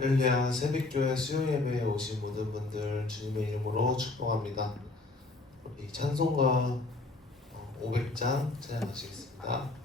할렐루야. 새벽교회 수요예배에 오신 모든 분들 주님의 이름으로 축복합니다. 우리 찬송가 500장 찬양하시겠습니다.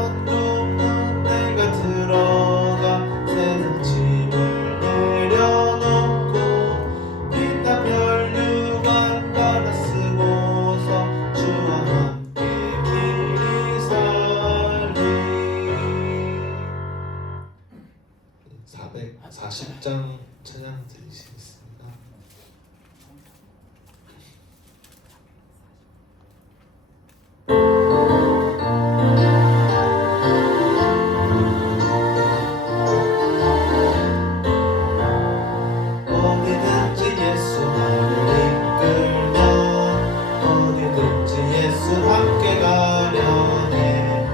천국문 내가 들어가 세상 짐을 내려놓고 빛난 멸류관 갈아 쓰고서 주와 함께 길이 살리. 440장 찬양 드리시겠습니다. 어디든지 예수 나를 이끌면 어디든지 예수 함께 가려네.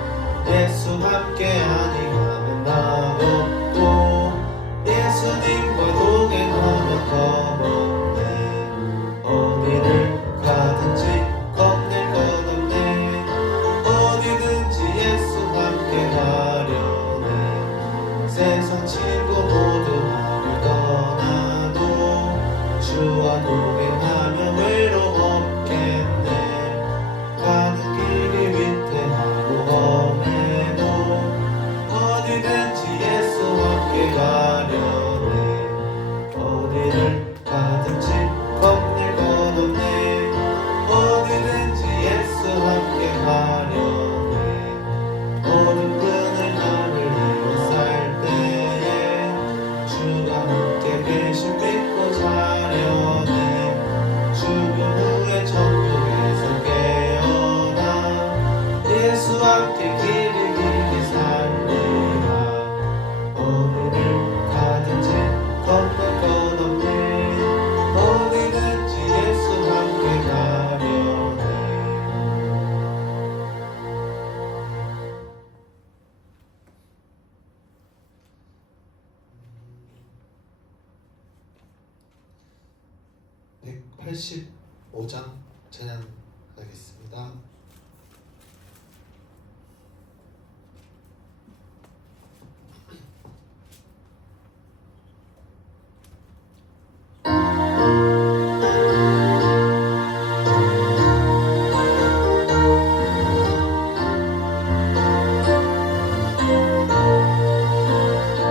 예수 함께 아니 가면 나 없고 예수님과 동행하면 겁없네. 어디를 가든지 겁낼 것 없네. 어디든지 예수 함께 가려네. 세상 친구 모두 나를 떠나도 주와 동행하면 외로움 없겠네. 가는 길이 위태하고 험해도 어디든지 예수 함께 가려네. 어디를 가든지 겁낼 것 없네. 어디든지 예수 함께 가려네. 어둠 그늘 나를 이어살 때에 주가 함께 계신 믿고 자려네. 죽음 후에 천국에서 깨어나 예수 함께 길이 살리라. 어디를 가든지 겁낼 것 없네. 어디든지 예수 함께 가려네. 음, 185장 찬양하겠습니다.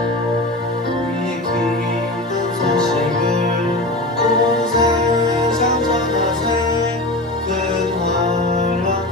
우리의 기쁜 소식을 온 세상 전하세. 큰 환란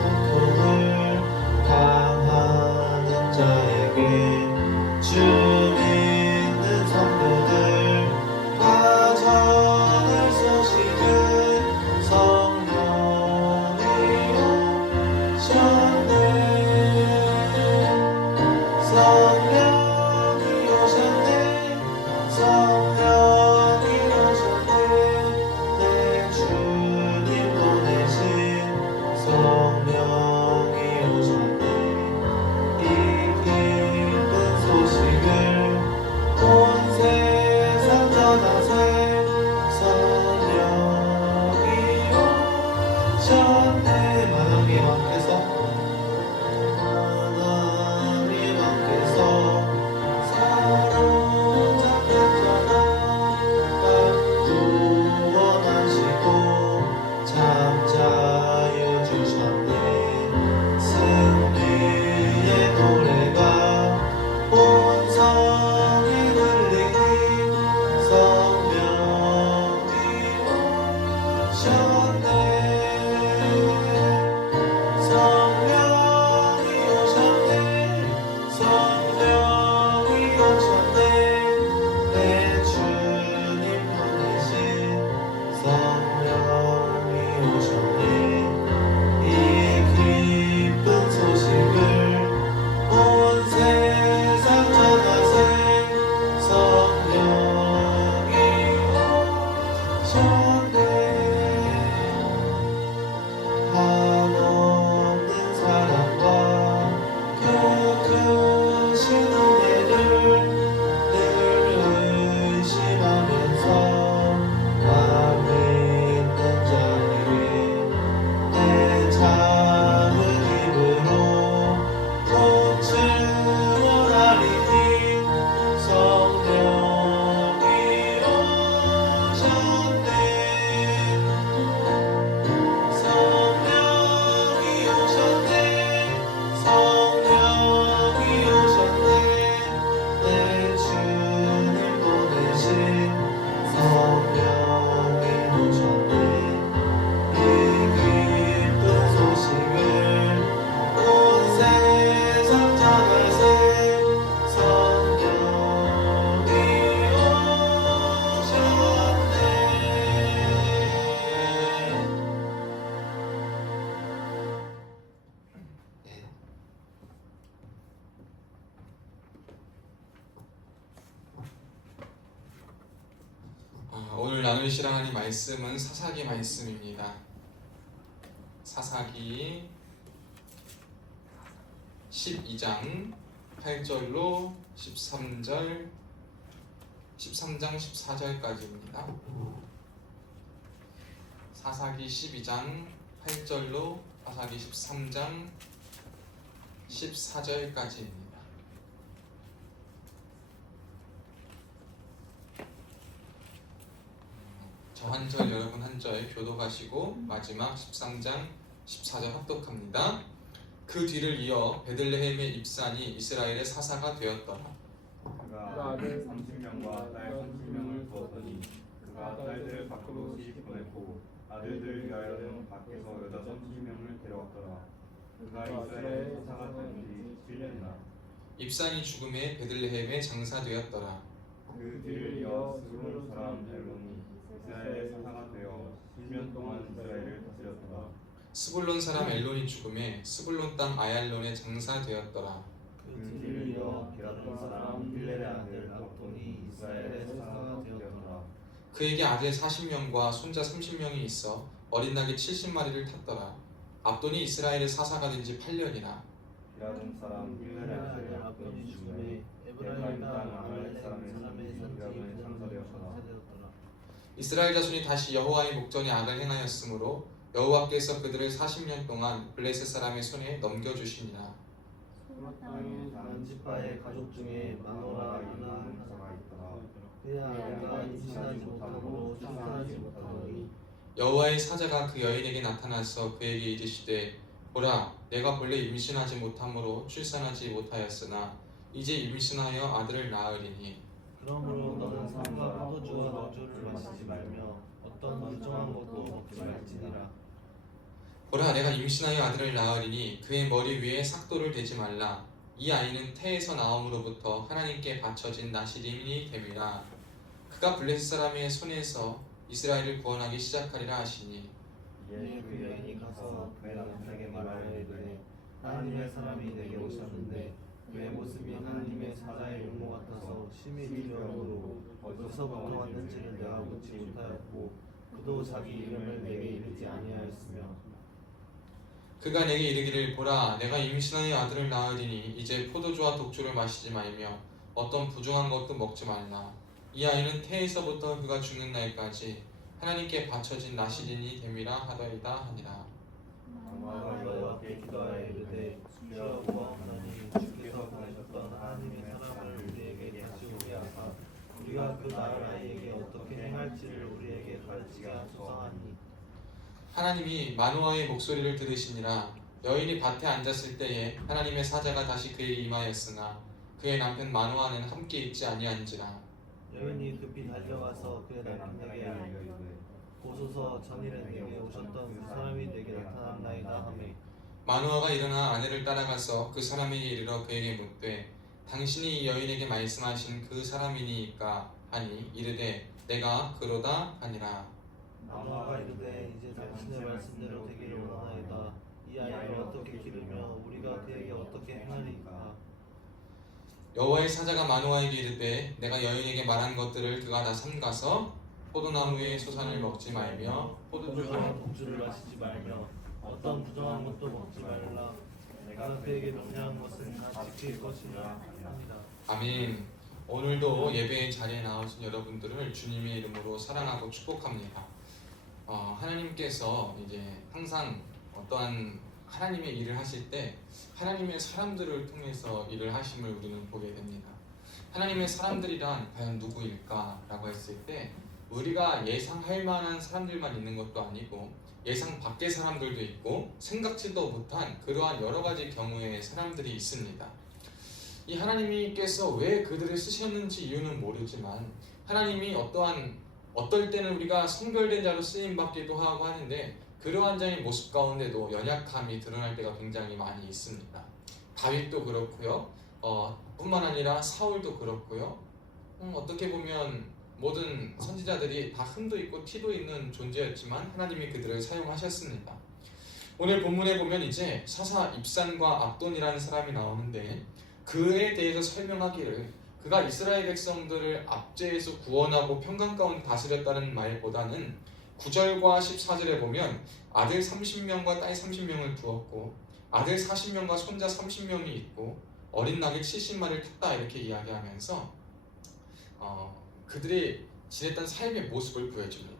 오늘 실행하는 말씀은 사사기 말씀입니다. 사사기 12장 8절로 13장 14절까지입니다. 사사기 12장 8절로 사사기 13장 14절까지입니다. 저 한 절 여러분 한 절 교독하시고 마지막 13장 14절 합독합니다. 그 뒤를 이어 베들레헴의 입산이 이스라엘의 사사가 되었더라. 그가 아들 30명과 딸 30명을 두었더니 그가 딸들을 밖으로 시집 보냈고 아들들 위하여는 밖에서 여자 30명을 데려왔더라. 그가 이스라엘의 사사가 된 지 7년이나 입산이 죽음에 베들레헴에 장사되었더라. 그 뒤를 이어 스불론 사람 엘론이 이스라엘의 사사가 되어 10년 동안 이스라엘을 다스렸더라. 스불론 사람 엘론이 죽음에 스불론 땅 아얄론에 장사되었더라. 그 뒤를 이어 게라돈 사람 빌레의 아들 압돈이 이스라엘의 사사가 되었더라. 그에게 아들 40명과 손자 30명이 있어 어린 낙이 70마리를 탔더라. 압돈이 이스라엘의 사사가 된 지 8년이나 게라돈 사람 빌레의 아들 압돈이 죽음에 에브라임 땅 아말렉 사람의 산지 게라돈에 장사되었더라. 이스라엘 자손이 다시 여호와의 목전에 악을 행하였으므로 여호와께서 그들을 40년 동안 블레셋 사람의 손에 넘겨주시니라. 땅의 다른 지파의 가족 중에 마노라라는 사사가 있더라. 그의 아내가 임신하지 못함으로 출산하지 못하더니 여호와의 사자가 그 여인에게 나타나서 그에게 이르시되 보라 내가 본래 임신하지 못함으로 출산하지 못하였으나 이제 임신하여 아들을 낳으리니 그러므로 너는 삼가 포도주와 녹주를 마시지 말며 어떤 불정한 것도 먹지 말지니라. 보라 내가 임신하여 아들을 낳으리니 그의 머리 위에 삭도를 대지 말라. 이 아이는 태에서 나옴으로부터 하나님께 바쳐진 나시림이 됨이라. 그가 블레셋 사람의 손에서 이스라엘을 구원하기 시작하리라 하시니 이에 그 여인이 가서 그의 남편에게 말하여이르되 하나님의 사람이 내게 오셨는데 그의 모습이 하나님의 사자의 용모 같아서 심히 두려움으로 어디서부터 왔는지를 내가 묻지 못하였고 그도 자기 이름을 내게 이르지 아니하였으며 그가 내게 이르기를 보라 내가 임신하여 아들을 낳으리니 이제 포도주와 독주를 마시지 말며 어떤 부정한 것도 먹지 말라. 이 아이는 태에서부터 그가 죽는 날까지 하나님께 바쳐진 나시린이 됨이라 하더이다 하니라. 마노아가 여호와께 기도하여 이르되 주여 하나님 주께서 보내셨던 하나님의 사람을 우리에게 다시 오게 하사 우리가 그 낳을 아이에게 어떻게 행할지를 우리에게 가르치게 하소서하니 하나님이 마노아의 목소리를 들으시니라. 여인이 밭에 앉았을 때에 하나님의 사자가 다시 그에게 임하였으나 그의 남편 마노아는 함께 있지 아니한지라. 여인이 급히 달려가서 그의 남편에게 이르되 보소서 전일에 내게 오셨던 그 사람이 내게 나타났나이다 하매 마노아가 일어나 아내를 따라가서 그 사람에게 이르러 그에게 묻되 당신이 이 여인에게 말씀하신 그 사람이니까 하니 이르되 내가 그로다 하니라. 마노아가 이르되 이제 당신의 말씀대로 되기를 원하이다. 이 아이를 어떻게 기르며 우리가 그에게 어떻게 행하리까. 여호와의 사자가 마노아에게 이르되 내가 여인에게 말한 것들을 그가 다 삼가서 포도나무의 소산을 먹지 말며 포도주와 독주를 마시지 말며 어떤 부정한 것도 먹지 말라. 내가 그에게 명령한 것은 다 지킬 것이라 합니다. 아멘. 오늘도 예배의 자리에 나오신 여러분들을 주님의 이름으로 사랑하고 축복합니다. 하나님께서 이제 항상 어떠한 하나님의 일을 하실 때 하나님의 사람들을 통해서 일을 하심을 우리는 보게 됩니다. 하나님의 사람들이란 과연 누구일까라고 했을 때 우리가 예상할 만한 사람들만 있는 것도 아니고 예상 밖의 사람들도 있고 생각지도 못한 그러한 여러 가지 경우의 사람들이 있습니다. 이 하나님께서 왜 그들을 쓰셨는지 이유는 모르지만 하나님이 어떨 때는 우리가 성별된 자로 쓰임받기도 하고 하는데 그러한 자의 모습 가운데도 연약함이 드러날 때가 굉장히 많이 있습니다. 다윗도 그렇고요. 뿐만 아니라 사울도 그렇고요. 어떻게 보면 모든 선지자들이 다 흠도 있고 티도 있는 존재였지만 하나님이 그들을 사용하셨습니다. 오늘 본문에 보면 이제 사사 입산과 압돈이라는 사람이 나오는데 그에 대해서 설명하기를 그가 이스라엘 백성들을 압제해서 구원하고 평강 가운데 다스렸다는 말보다는 9절과 14절에 보면 아들 30명과 딸 30명을 두었고 아들 40명과 손자 30명이 있고 어린 낙이 70마리를 탔다 이렇게 이야기하면서 그들이 지냈던 삶의 모습을 보여줍니다.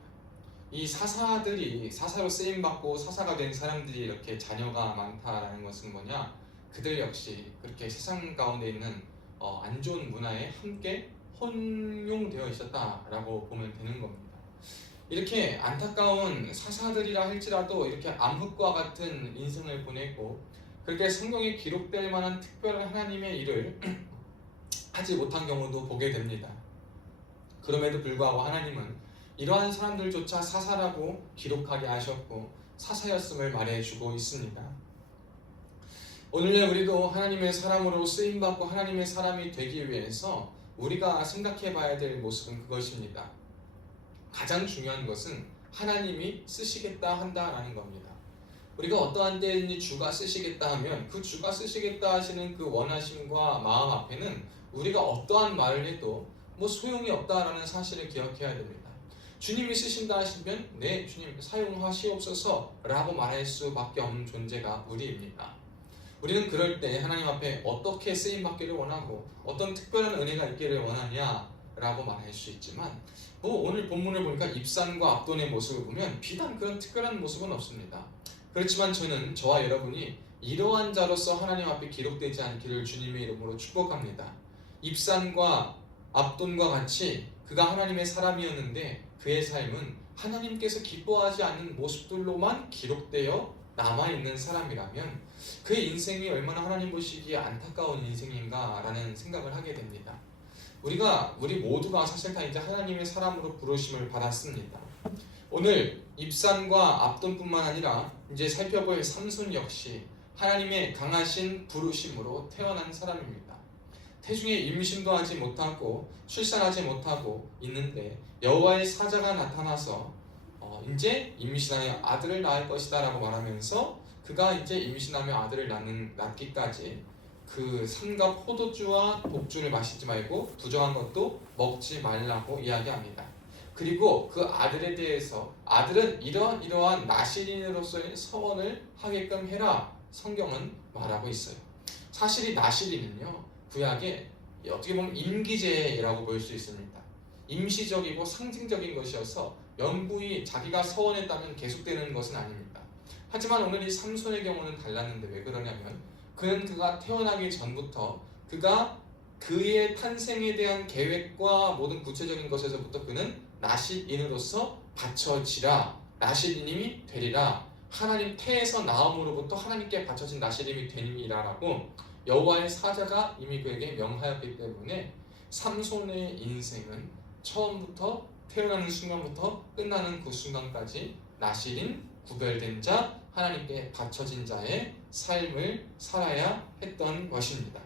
이 사사들이 사사로 쓰임받고 사사가 된 사람들이 이렇게 자녀가 많다라는 것은 뭐냐? 그들 역시 그렇게 세상 가운데 있는 안 좋은 문화에 함께 혼용되어 있었다라고 보면 되는 겁니다. 이렇게 안타까운 사사들이라 할지라도 이렇게 암흑과 같은 인생을 보냈고 그렇게 성경에 기록될 만한 특별한 하나님의 일을 하지 못한 경우도 보게 됩니다. 그럼에도 불구하고 하나님은 이러한 사람들조차 사사라고 기록하게 하셨고 사사였음을 말해주고 있습니다. 오늘날 우리도 하나님의 사람으로 쓰임받고 하나님의 사람이 되기 위해서 우리가 생각해 봐야 될 모습은 그것입니다. 가장 중요한 것은 하나님이 쓰시겠다 한다라는 겁니다. 우리가 어떠한 때든지 주가 쓰시겠다 하면 그 주가 쓰시겠다 하시는 그 원하심과 마음 앞에는 우리가 어떠한 말을 해도 소용이 없다라는 사실을 기억해야 됩니다. 주님이 쓰신다 하시면 네 주님 사용하시옵소서 라고 말할 수밖에 없는 존재가 우리입니다. 우리는 그럴 때 하나님 앞에 어떻게 쓰임받기를 원하고 어떤 특별한 은혜가 있기를 원하냐 라고 말할 수 있지만 오늘 본문을 보니까 입산과 압돈의 모습을 보면 비단 그런 특별한 모습은 없습니다. 그렇지만 저와 여러분이 이러한 자로서 하나님 앞에 기록되지 않기를 주님의 이름으로 축복합니다. 입산과 압돈과 같이 그가 하나님의 사람이었는데 그의 삶은 하나님께서 기뻐하지 않는 모습들로만 기록되어 남아있는 사람이라면 그의 인생이 얼마나 하나님 보시기에 안타까운 인생인가라는 생각을 하게 됩니다. 우리 모두가 사실 다 이제 하나님의 사람으로 부르심을 받았습니다. 오늘 입산과 압돈뿐만 아니라 이제 살펴볼 삼손 역시 하나님의 강하신 부르심으로 태어난 사람입니다. 태중에 임신도 하지 못하고 출산하지 못하고 있는데 여호와의 사자가 나타나서 이제 임신하여 아들을 낳을 것이다 라고 말하면서 그가 이제 임신하며 아들을 낳기까지 그 산과 포도주와 독주를 마시지 말고 부정한 것도 먹지 말라고 이야기합니다. 그리고 그 아들에 대해서 아들은 이러한 나실인으로서의 서원을 하게끔 해라 성경은 말하고 있어요. 사실 이 나실인은요 구약에 어떻게 보면 임기제라고 볼 수 있습니다. 임시적이고 상징적인 것이어서 영구히 자기가 서원했다면 계속되는 것은 아닙니다. 하지만 오늘 이 삼손의 경우는 달랐는데 왜 그러냐면 그가 태어나기 전부터 그가 그의 탄생에 대한 계획과 모든 구체적인 것에서부터 그는 나실인으로서 바쳐지라 나실인이 되리라 하나님 태에서 나옴으로부터 하나님께 바쳐진 나실인이 되니라라고 여호와의 사자가 이미 그에게 명하였기 때문에 삼손의 인생은 처음부터 태어나는 순간부터 끝나는 그 순간까지 나실인 구별된 자 하나님께 바쳐진 자의 삶을 살아야 했던 것입니다.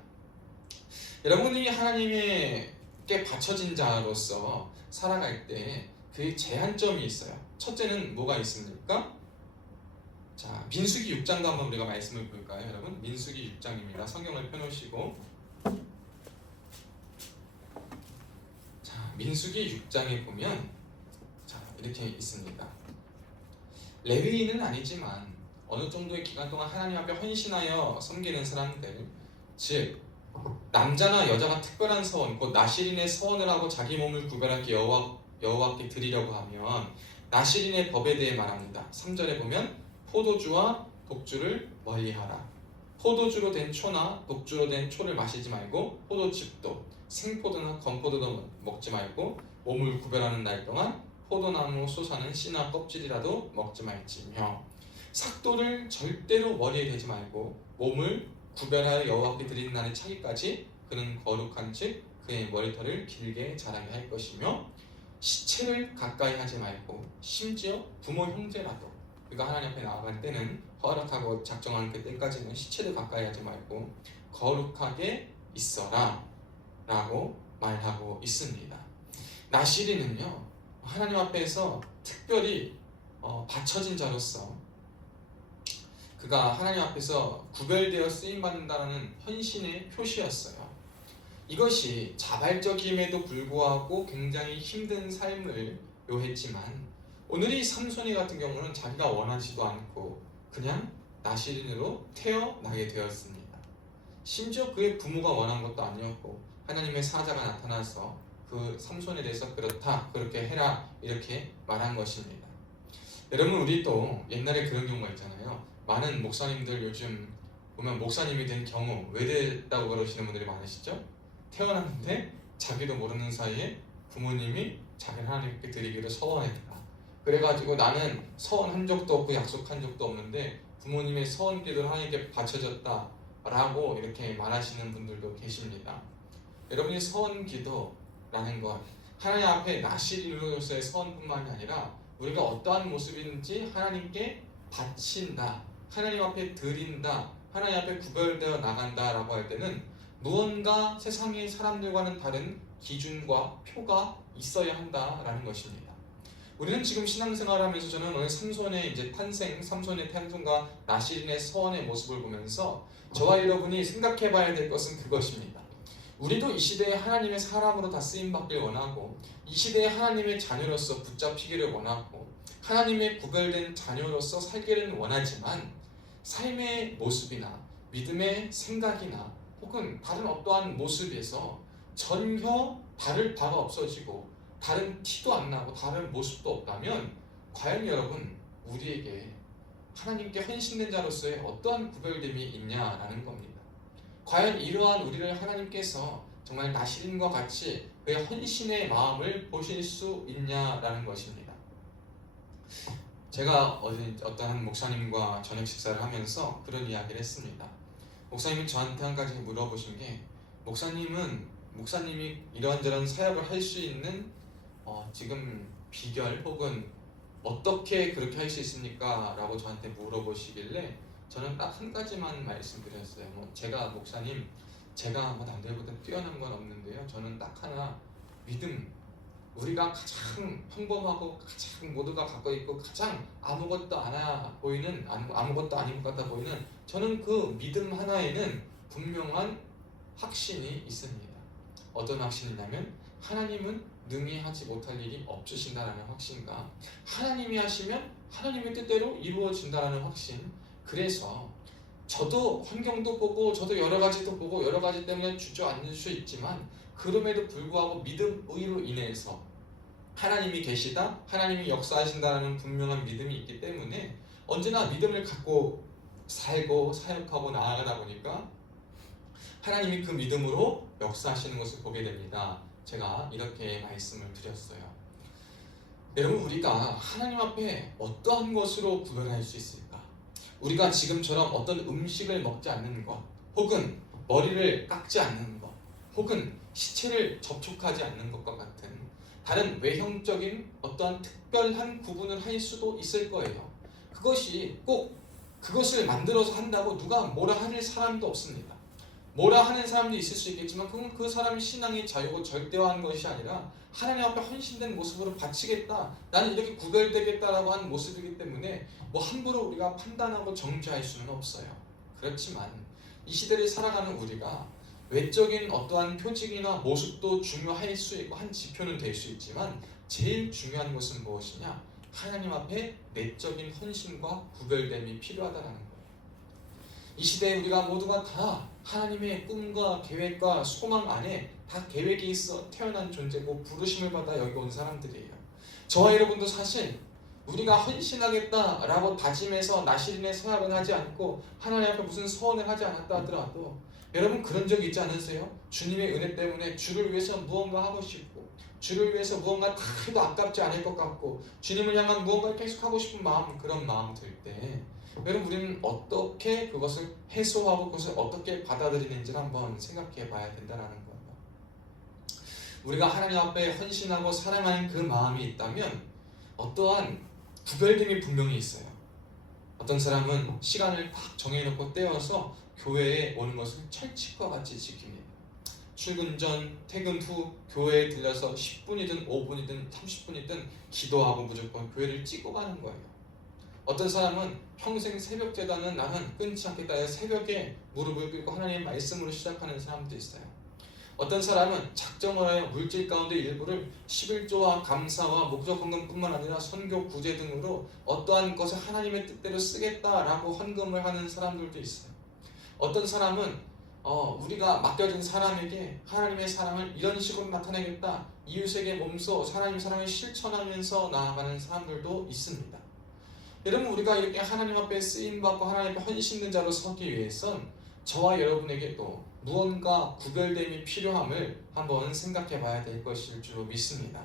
여러분이 하나님께 바쳐진 자로서 살아갈 때 그 제한점이 있어요. 첫째는 뭐가 있습니까? 자, 민수기 6장도 한번 우리가 말씀을 볼까요, 여러분? 민수기 6장입니다. 성경을 펴놓으시고 자, 민수기 6장에 보면 자, 이렇게 있습니다. 레위인은 아니지만 어느 정도의 기간 동안 하나님 앞에 헌신하여 섬기는 사람들, 즉 남자나 여자가 특별한 서원, 곧 나실인의 서원을 하고 자기 몸을 구별하게 여호와께 드리려고 하면 나실인의 법에 대해 말합니다. 3절에 보면 포도주와 독주를 멀리하라. 포도주로 된 초나 독주로 된 초를 마시지 말고 포도즙도 생포도나 건포도도 먹지 말고 몸을 구별하는 날 동안 포도나무 솟아는 씨나 껍질이라도 먹지 말지며 삭도를 절대로 머리에 대지 말고 몸을 구별하여 여호와께 드리는 날에 차기까지 그는 거룩한 즉 그의 머리털을 길게 자라게 할 것이며 시체를 가까이 하지 말고 심지어 부모 형제라도 그가 하나님 앞에 나아갈 때는 허락하고 작정한 그때까지는 시체를 가까이 하지 말고 거룩하게 있어라 라고 말하고 있습니다. 나실인은요 하나님 앞에서 특별히 바쳐진 자로서 그가 하나님 앞에서 구별되어 쓰임받는다는 헌신의 표시였어요. 이것이 자발적임에도 불구하고 굉장히 힘든 삶을 요했지만 오늘 이 삼손이 같은 경우는 자기가 원하지도 않고 그냥 나시린으로 태어나게 되었습니다. 심지어 그의 부모가 원한 것도 아니었고 하나님의 사자가 나타나서 그 삼손에 대해서 그렇다, 그렇게 해라 이렇게 말한 것입니다. 여러분, 우리도 옛날에 그런 경우가 있잖아요. 많은 목사님들 요즘 보면 목사님이 된 경우 왜 됐다고 그러시는 분들이 많으시죠? 태어났는데 자기도 모르는 사이에 부모님이 자기를 하나님께 드리기를 서원했다. 그래가지고 나는 서원한 적도 없고 약속한 적도 없는데 부모님의 서원기도를 하나님께 바쳐졌다 라고 이렇게 말하시는 분들도 계십니다. 여러분이 서원기도라는 것, 하나님 앞에 나시린으로서의 서원뿐만이 아니라 우리가 어떠한 모습인지 하나님께 바친다, 하나님 앞에 드린다, 하나님 앞에 구별되어 나간다 라고 할 때는 무언가 세상의 사람들과는 다른 기준과 표가 있어야 한다라는 것입니다. 우리는 지금 신앙생활하면서 저는 오늘 삼손의 이제 탄생, 삼손의 탄생과 나시린의 서원의 모습을 보면서 저와 여러분이 생각해봐야 될 것은 그것입니다. 우리도 이 시대에 하나님의 사람으로 다 쓰임받길 원하고 이 시대에 하나님의 자녀로서 붙잡히기를 원하고 하나님의 구별된 자녀로서 살기를 원하지만 삶의 모습이나 믿음의 생각이나 혹은 다른 어떠한 모습에서 전혀 다를 바가 없어지고 다른 티도 안 나고 다른 모습도 없다면 과연 여러분, 우리에게 하나님께 헌신된 자로서의 어떠한 구별됨이 있냐라는 겁니다. 과연 이러한 우리를 하나님께서 정말 나시린과 같이 그의 헌신의 마음을 보실 수 있냐라는 것입니다. 제가 어떤 한 목사님과 저녁 식사를 하면서 그런 이야기를 했습니다. 목사님이 저한테 한 가지 물어보신 게, 목사님이 이런저런 사역을 할 수 있는 지금 비결 혹은 어떻게 그렇게 할 수 있습니까? 라고 저한테 물어보시길래 저는 딱 한 가지만 말씀드렸어요. 제가 목사님, 제가 남들보다 뛰어난 건 없는데요, 저는 딱 하나, 믿음. 우리가 가장 평범하고 가장 모두가 갖고 있고 가장 아무것도 아무것도 아닌 것 같아 보이는 저는 그 믿음 하나에는 분명한 확신이 있습니다. 어떤 확신이냐면 하나님은 능히 하지 못할 일이 없으신다라는 확신과 하나님이 하시면 하나님의 뜻대로 이루어진다라는 확신. 그래서 저도 환경도 보고 저도 여러 가지도 보고 여러 가지 때문에 주저앉을 수 있지만 그럼에도 불구하고 믿음으로 인해서 하나님이 계시다, 하나님이 역사하신다라는 분명한 믿음이 있기 때문에 언제나 믿음을 갖고 살고 사역하고 나아가다 보니까 하나님이 그 믿음으로 역사하시는 것을 보게 됩니다. 제가 이렇게 말씀을 드렸어요. 여러분, 우리가 하나님 앞에 어떠한 것으로 구별할 수 있을까? 우리가 지금처럼 어떤 음식을 먹지 않는 것, 혹은 머리를 깎지 않는 것, 혹은 시체를 접촉하지 않는 것과 같은 다른 외형적인 어떠한 특별한 구분을 할 수도 있을 거예요. 그것이 꼭 그것을 만들어서 한다고 누가 뭐라 하는 사람도 없습니다. 뭐라 하는 사람도 있을 수 있겠지만 그건 그 사람의 신앙의 자유고 절대화한 것이 아니라 하나님 앞에 헌신된 모습으로 바치겠다, 나는 이렇게 구별되겠다라고 하는 모습이기 때문에 함부로 우리가 판단하고 정죄할 수는 없어요. 그렇지만 이 시대를 살아가는 우리가 외적인 어떠한 표징이나 모습도 중요할 수 있고 한 지표는 될 수 있지만 제일 중요한 것은 무엇이냐? 하나님 앞에 내적인 헌신과 구별됨이 필요하다는 거예요. 이 시대에 우리가 모두가 다 하나님의 꿈과 계획과 소망 안에 다 계획이 있어 태어난 존재고 부르심을 받아 여기 온 사람들이에요. 저와 여러분도 사실 우리가 헌신하겠다라고 다짐해서 나시린의 서약은 하지 않고 하나님 앞에 무슨 서원을 하지 않았다 하더라도 여러분, 그런 적 있지 않으세요? 주님의 은혜 때문에 주를 위해서 무언가 하고 싶고 주를 위해서 무언가 다 해도 아깝지 않을 것 같고 주님을 향한 무언가를 계속하고 싶은 마음, 그런 마음 들 때 여러분, 우리는 어떻게 그것을 해소하고 그것을 어떻게 받아들이는지를 한번 생각해 봐야 된다는 거예요. 우리가 하나님 앞에 헌신하고 사랑하는 그 마음이 있다면 어떠한 구별됨이 분명히 있어요. 어떤 사람은 시간을 딱 정해놓고 떼어서 교회에 오는 것을 철칙과 같이 지킵니다. 출근 전, 퇴근 후 교회에 들려서 10분이든 5분이든 30분이든 기도하고 무조건 교회를 찍고 가는 거예요. 어떤 사람은 평생 새벽 제단은 나는 끊지 않겠다 해서 새벽에 무릎을 꿇고 하나님의 말씀으로 시작하는 사람도 있어요. 어떤 사람은 작정을 하여 물질 가운데 일부를 11조와 감사와 목적 헌금뿐만 아니라 선교 구제 등으로 어떠한 것을 하나님의 뜻대로 쓰겠다라고 헌금을 하는 사람들도 있어요. 어떤 사람은 우리가 맡겨진 사람에게 하나님의 사랑을 이런 식으로 나타내겠다, 이웃에게 몸소 하나님의 사랑을 실천하면서 나아가는 사람들도 있습니다. 여러분, 우리가 이렇게 하나님 앞에 쓰임받고 하나님 앞에 헌신된 자로 서기 위해선 저와 여러분에게도 무언가 구별됨이 필요함을 한번 생각해 봐야 될 것일 줄 믿습니다.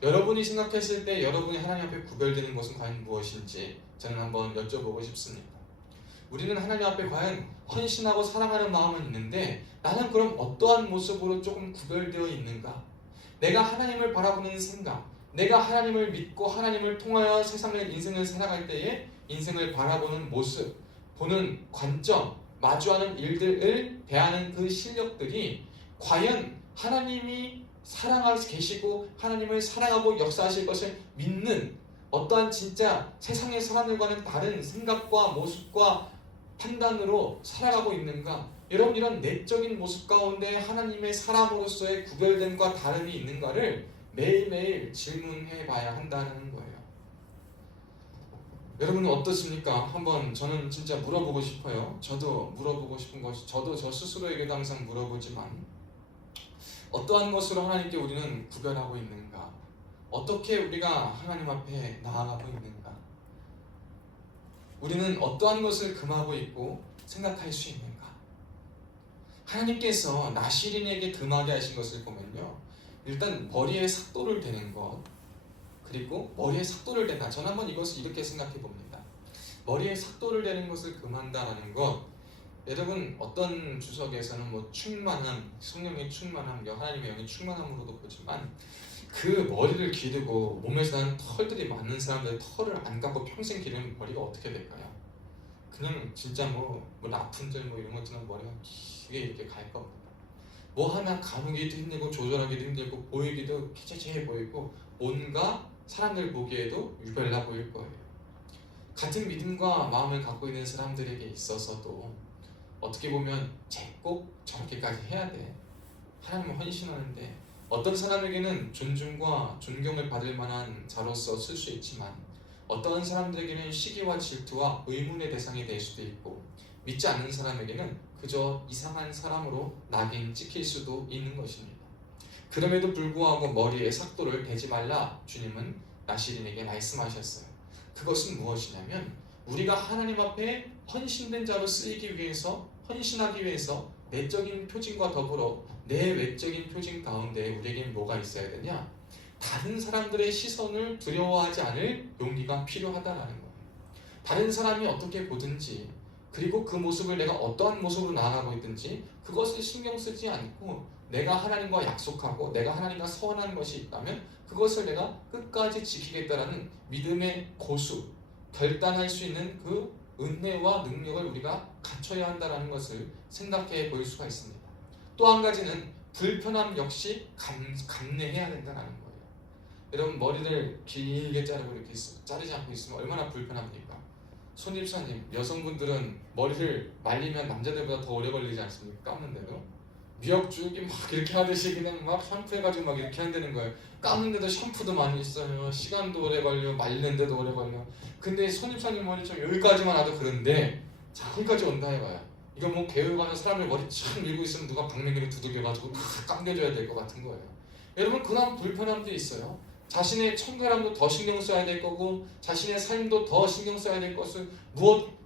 여러분이 생각했을 때 여러분이 하나님 앞에 구별되는 것은 과연 무엇인지 저는 한번 여쭤보고 싶습니다. 우리는 하나님 앞에 과연 헌신하고 사랑하는 마음은 있는데 나는 그럼 어떠한 모습으로 조금 구별되어 있는가? 내가 하나님을 바라보는 생각, 내가 하나님을 믿고 하나님을 통하여 세상의 인생을 살아갈 때에 인생을 바라보는 모습, 보는 관점, 마주하는 일들을 대하는 그 실력들이 과연 하나님이 사랑하고 계시고 하나님을 사랑하고 역사하실 것을 믿는 어떠한 진짜 세상의 사람들과는 다른 생각과 모습과 판단으로 살아가고 있는가? 여러분, 이런 내적인 모습 가운데 하나님의 사람으로서의 구별됨과 다름이 있는가를 매일매일 질문해 봐야 한다는 거예요. 여러분은 어떻습니까? 한번 저는 진짜 물어보고 싶어요. 저도 물어보고 싶은 것이, 저도 저 스스로에게도 항상 물어보지만 어떠한 것으로 하나님께 우리는 구별하고 있는가? 어떻게 우리가 하나님 앞에 나아가고 있는가? 우리는 어떠한 것을 금하고 있고 생각할 수 있는가? 하나님께서 나시린에게 금하게 하신 것을 보면요, 일단 머리에 삭도를 대는 것, 그리고 머리에 삭도를 댄다. 저는 한번 이것을 이렇게 생각해 봅니다. 머리에 삭도를 대는 것을 금한다라는 것, 여러분 어떤 주석에서는 뭐 충만함, 성령의 충만함, 하나님의 영의 충만함으로도 보지만 그 머리를 기르고 몸에서 나는 털들이 많은 사람들 털을 안 감고 평생 기르면 머리가 어떻게 될까요? 그냥 진짜 뭐 라푼젤 뭐 이런 것처럼 머리가 길게 이렇게 갈 겁니다. 뭐 하나 가누기도 힘들고 조절하기도 힘들고 보이기도 피치치해 보이고 뭔가 사람들 보기에도 유별나 보일 거예요. 같은 믿음과 마음을 갖고 있는 사람들에게 있어서도 어떻게 보면 쟤 꼭 저렇게까지 해야 돼, 하나님을 헌신하는데 어떤 사람에게는 존중과 존경을 받을 만한 자로서 쓸 수 있지만 어떠한 사람들에게는 시기와 질투와 의문의 대상이 될 수도 있고 믿지 않는 사람에게는 그저 이상한 사람으로 낙인 찍힐 수도 있는 것입니다. 그럼에도 불구하고 머리에 삭도를 대지 말라 주님은 나시린에게 말씀하셨어요. 그것은 무엇이냐면 우리가 하나님 앞에 헌신된 자로 쓰이기 위해서, 헌신하기 위해서 내적인 표징과 더불어 내 외적인 표징 가운데 우리에겐 뭐가 있어야 되냐? 다른 사람들의 시선을 두려워하지 않을 용기가 필요하다라는 거예요. 다른 사람이 어떻게 보든지, 그리고 그 모습을 내가 어떠한 모습으로 나아가고 있든지 그것을 신경 쓰지 않고 내가 하나님과 약속하고 내가 하나님과 서원한 것이 있다면 그것을 내가 끝까지 지키겠다라는 믿음의 고수, 결단할 수 있는 그 은혜와 능력을 우리가 갖춰야 한다는 것을 생각해 볼 수가 있습니다. 또 한 가지는 불편함 역시 감내해야 된다는 거예요. 여러분, 머리를 길게 자르고 이렇게 자르지 않고 있으면 얼마나 불편합니까? 손입사님, 여성분들은 머리를 말리면 남자들보다 더 오래 걸리지 않습니까? 감는데도 미역줄기 막 이렇게 하듯이 그냥 막 샴푸해가지고 막 이렇게 한다는 거예요. 감는데도 샴푸도 많이 있어요. 시간도 오래 걸려, 말리는데도 오래 걸려. 근데 손입사님 머리처럼 여기까지만 와도 그런데 자, 거기까지 온다 해봐요. 이거 뭐 개울 가서 사람들 머리 참 밀고 있으면 누가 방맹이를 두들겨가지고 다 감겨줘야 될 것 같은 거예요. 여러분, 그런 불편함도 있어요. 자신의 청결함도 더 신경 써야 될 거고 자신의 삶도 더 신경 써야 될 것을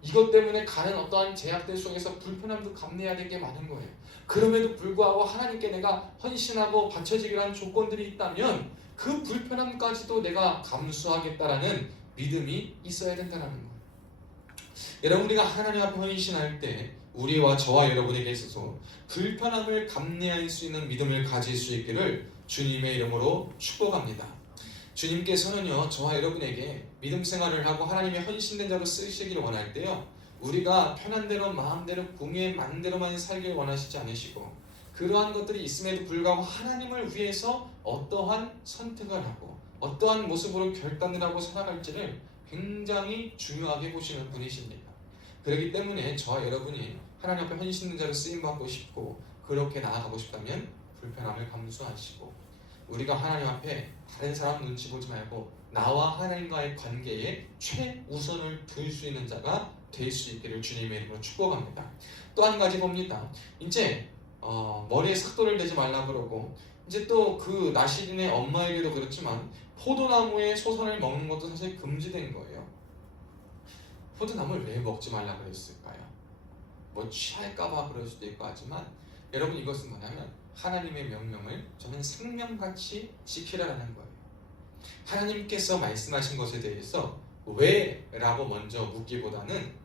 이것 때문에 가는 어떠한 제약들 속에서 불편함도 감내해야 될 게 많은 거예요. 그럼에도 불구하고 하나님께 내가 헌신하고 바쳐지기로 한 조건들이 있다면 그 불편함까지도 내가 감수하겠다라는 믿음이 있어야 된다는 거예요. 여러분, 우리가 하나님 앞에 헌신할 때 우리와 저와 여러분에게 있어서 불편함을 감내할 수 있는 믿음을 가질 수 있기를 주님의 이름으로 축복합니다. 주님께서는요, 저와 여러분에게 믿음 생활을 하고 하나님의 헌신된 자로 쓰시기를 원할 때요, 우리가 편한 대로 마음대로 궁에 맞는 대로만 살길 원하시지 않으시고 그러한 것들이 있음에도 불구하고 하나님을 위해서 어떠한 선택을 하고 어떠한 모습으로 결단을 하고 살아갈지를 굉장히 중요하게 보시는 분이십니다. 그렇기 때문에 저와 여러분이 하나님 앞에 헌신된 자로 쓰임받고 싶고 그렇게 나아가고 싶다면 불편함을 감수하시고 우리가 하나님 앞에 다른 사람 눈치 보지 말고 나와 하나님과의 관계에 최우선을 둘 수 있는 자가 될 수 있기를 주님의 이름으로 축복합니다. 또 한 가지 봅니다. 이제 머리에 삭도를 대지 말라 그러고 이제 또 그 나시린의 엄마에게도 그렇지만 포도나무의 소선을 먹는 것도 사실 금지된 거예요. 포도나무를 왜 먹지 말라 그랬을까요? 뭐 취할까봐 그럴 수도 있고 하지만 여러분 이것은 뭐냐면 하나님의 명령을 저는 생명같이 지키라라는 거예요. 하나님께서 말씀하신 것에 대해서 왜? 라고 먼저 묻기보다는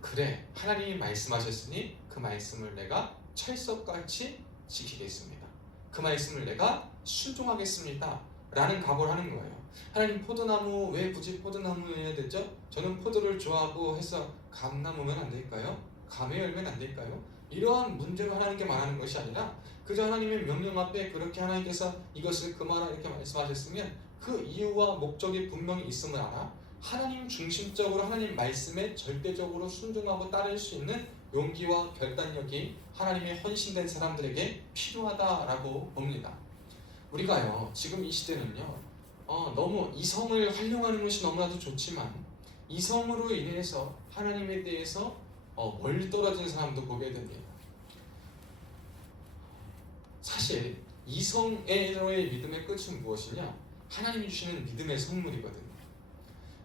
그래 하나님이 말씀하셨으니 그 말씀을 내가 철석같이 지키겠습니다. 그 말씀을 내가 순종하겠습니다 라는 각오를 하는 거예요. 하나님 포도나무 왜 굳이 포도나무여야 되죠? 저는 포도를 좋아하고 해서 감나무면 안 될까요? 감에 열면 안 될까요? 이러한 문제로 하나님께 말하는 것이 아니라 그저 하나님의 명령 앞에 그렇게 하나님께서 이것을 금하라 이렇게 말씀하셨으면 그 이유와 목적이 분명히 있음을 알아 하나님 중심적으로 하나님 말씀에 절대적으로 순종하고 따를 수 있는 용기와 결단력이 하나님의 헌신된 사람들에게 필요하다라고 봅니다. 우리가요 지금 이 시대는요 너무 이성을 활용하는 것이 너무나도 좋지만 이성으로 인해서 하나님에 대해서 멀리 떨어진 사람도 보게 됩니다. 사실 이성으로의 믿음의 끝은 무엇이냐? 하나님이 주시는 믿음의 선물이거든요.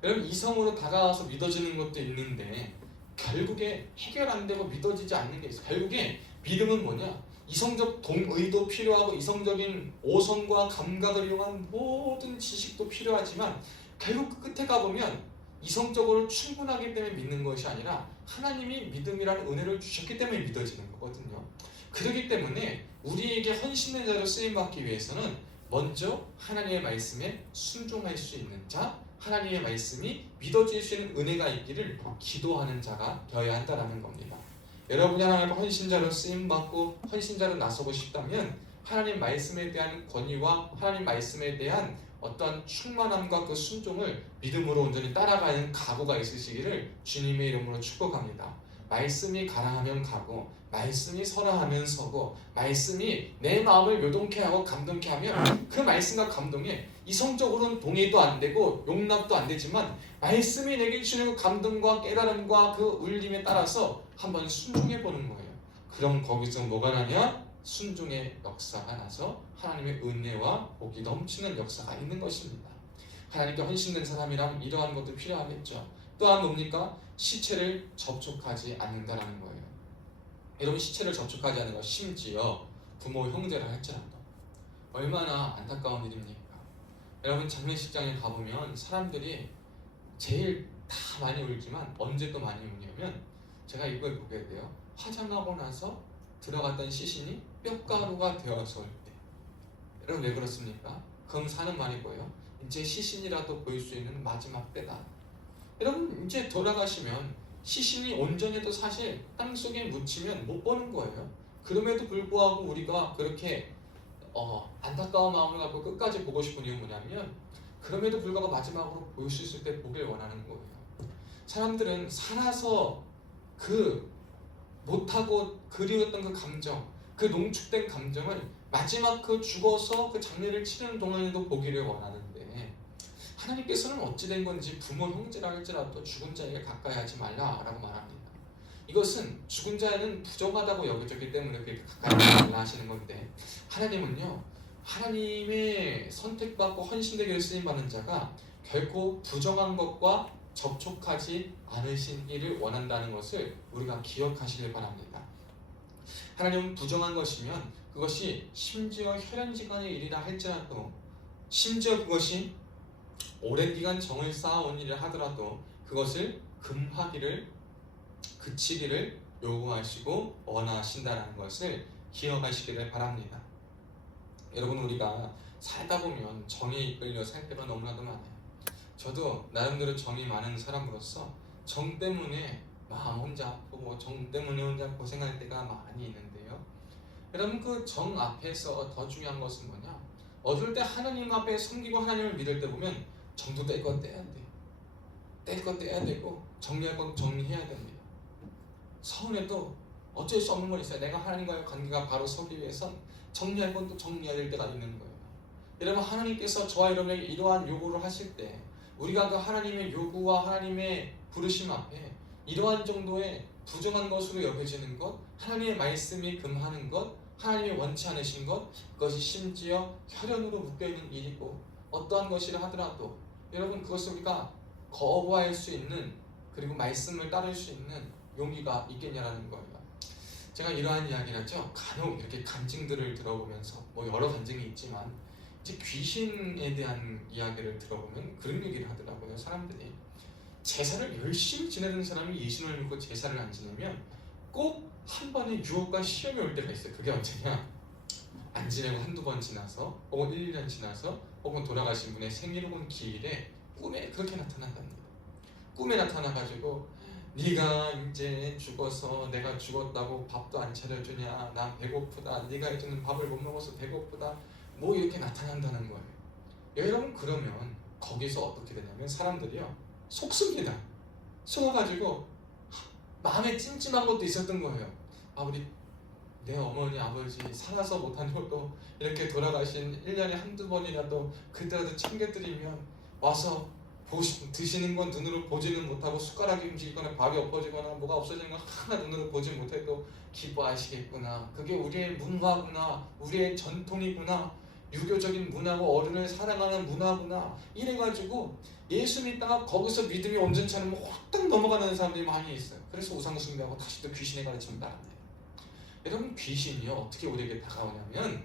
여러분 이성으로 다가와서 믿어지는 것도 있는데 결국에 해결 안 되고 믿어지지 않는 게 있어요. 결국에 믿음은 뭐냐? 이성적 동의도 필요하고 이성적인 오성과 감각을 이용한 모든 지식도 필요하지만 결국 끝에 가보면 이성적으로 충분하기 때문에 믿는 것이 아니라 하나님이 믿음이라는 은혜를 주셨기 때문에 믿어지는 거거든요. 그렇기 때문에 우리에게 헌신된 자로 쓰임받기 위해서는 먼저 하나님의 말씀에 순종할 수 있는 자, 하나님의 말씀이 믿어질 수 있는 은혜가 있기를 기도하는 자가 되어야 한다는 겁니다. 여러분이 하나님의 헌신자로 쓰임받고 헌신자로 나서고 싶다면 하나님 말씀에 대한 권위와 하나님 말씀에 대한 어떠한 충만함과 그 순종을 믿음으로 온전히 따라가는 각오가 있으시기를 주님의 이름으로 축복합니다. 말씀이 가라 하면 가고 말씀이 서라 하면 서고 말씀이 내 마음을 요동케 하고 감동케 하면 그 말씀과 감동에 이성적으로는 동의도 안 되고 용납도 안 되지만 말씀이 내게 주는 감동과 깨달음과 그 울림에 따라서 한번 순종해 보는 거예요. 그럼 거기서 뭐가 나냐? 순종의 역사가 나서 하나님의 은혜와 복이 넘치는 역사가 있는 것입니다. 하나님께 헌신된 사람이라면 이러한 것도 필요하겠죠. 또한 뭡니까? 시체를 접촉하지 않는다라는 거예요. 여러분 시체를 접촉하지 않는 것 심지어 부모 형제를 할지라도 얼마나 안타까운 일입니까? 여러분 장례식장에 가보면 사람들이 제일 다 많이 울지만 언제 또 많이 우냐면 제가 이걸 보게 돼요. 화장하고 나서 들어갔던 시신이 뼈가루가 되어서 올 때. 여러분 왜 그렇습니까? 그럼 사는 말이 뭐예요? 이제 시신이라도 보일 수 있는 마지막 때다. 여러분 이제 돌아가시면 시신이 온전해도 사실 땅속에 묻히면 못 보는 거예요. 그럼에도 불구하고 우리가 그렇게 안타까운 마음을 갖고 끝까지 보고 싶은 이유는 뭐냐면 그럼에도 불구하고 마지막으로 보일 수 있을 때 보길 원하는 거예요. 사람들은 살아서 그 못하고 그리웠던 그 감정, 그 농축된 감정을 마지막 그 죽어서 그 장례를 치르는 동안에도 보기를 원하는데 하나님께서는 어찌된 건지 부모 형제라 할지라도 죽은 자에게 가까이 하지 말라라고 말합니다. 이것은 죽은 자는 부정하다고 여겨졌기 때문에 그렇게 가까이 하지 말라 하시는 건데 하나님은요 하나님의 선택받고 헌신되기를 쓰임받는 자가 결코 부정한 것과 접촉하지 않으시기를 원한다는 것을 우리가 기억하시길 바랍니다. 하나님은 부정한 것이면 그것이 심지어 혈연지간의 일이라 할지라도 심지어 그것이 오랜 기간 정을 쌓아온 일을 하더라도 그것을 금하기를 그치기를 요구하시고 원하신다는 것을 기억하시기를 바랍니다. 여러분 우리가 살다 보면 정에 이끌려 살 때가 너무나도 많아요. 저도 나름대로 정이 많은 사람으로서 정 때문에 마음 혼자 아프고 정 때문에 혼자 고생할 때가 많이 있는데요. 여러분 그 정 앞에서 더 중요한 것은 뭐냐? 어떨 때 하나님 앞에 섬기고 하나님을 믿을 때 보면 정도 뗄 건 떼야 돼. 뗄 건 떼야 되고 정리할 건 정리해야 됩니다. 서운해도 어쩔 수 없는 건 있어요. 내가 하나님과의 관계가 바로 서기 위해선 정리할 건 또 정리해야 될 때가 있는 거예요. 여러분, 하나님께서 저와 여러분에게 이러한 요구를 하실 때 우리가 그 하나님의 요구와 하나님의 부르심 앞에 이러한 정도의 부정한 것으로 여겨지는 것, 하나님의 말씀이 금하는 것, 하나님이 원치 않으신 것, 그것이 심지어 혈연으로 묶여있는 일이고 어떠한 것이라 하더라도 여러분 그것을 우리가 거부할 수 있는, 그리고 말씀을 따를 수 있는 용기가 있겠냐라는 거예요. 제가 이러한 이야기를 하죠. 간혹 이렇게 간증들을 들어보면서 뭐 여러 간증이 있지만 이제 귀신에 대한 이야기를 들어보면 그런 얘기를 하더라고요. 사람들이 제사를 열심히 지내는 사람이 예수님을 믿고 제사를 안 지내면 꼭 한 번의 유혹과 시험이 올 때가 있어요. 그게 언제냐? 안 지내고 한두 번 지나서, 혹은 1년 지나서, 혹은 돌아가신 분의 생일 혹은 기일에 꿈에 그렇게 나타난답니다. 꿈에 나타나가지고 네가 이제 죽어서, 내가 죽었다고 밥도 안 차려주냐, 나 배고프다, 네가 해주는 밥을 못 먹어서 배고프다, 뭐 이렇게 나타난다는 거예요. 여러분, 그러면 거기서 어떻게 되냐면 사람들이요 속습니다. 속아가지고 마음에 찜찜한 것도 있었던 거예요. 아, 우리 내 어머니 아버지 살아서 못한 것도 이렇게 돌아가신 1년에 한두 번이라도 그때라도 챙겨드리면 와서 드시는 건 눈으로 보지는 못하고 숟가락이 움직이거나 밥이 엎어지거나 뭐가 없어지는 건 하나 눈으로 보지 못해도 기뻐하시겠구나. 그게 우리의 문화구나, 우리의 전통이구나, 유교적인 문화고 어른을 사랑하는 문화구나, 이래가지고 예수 믿다가 거기서 믿음이 온전치 않으면 홀딱 넘어가는 사람들이 많이 있어요. 그래서 우상 숭배하고 다시 또 귀신의 가르침을 따릅니다. 여러분, 귀신이요 어떻게 우리에게 다가오냐면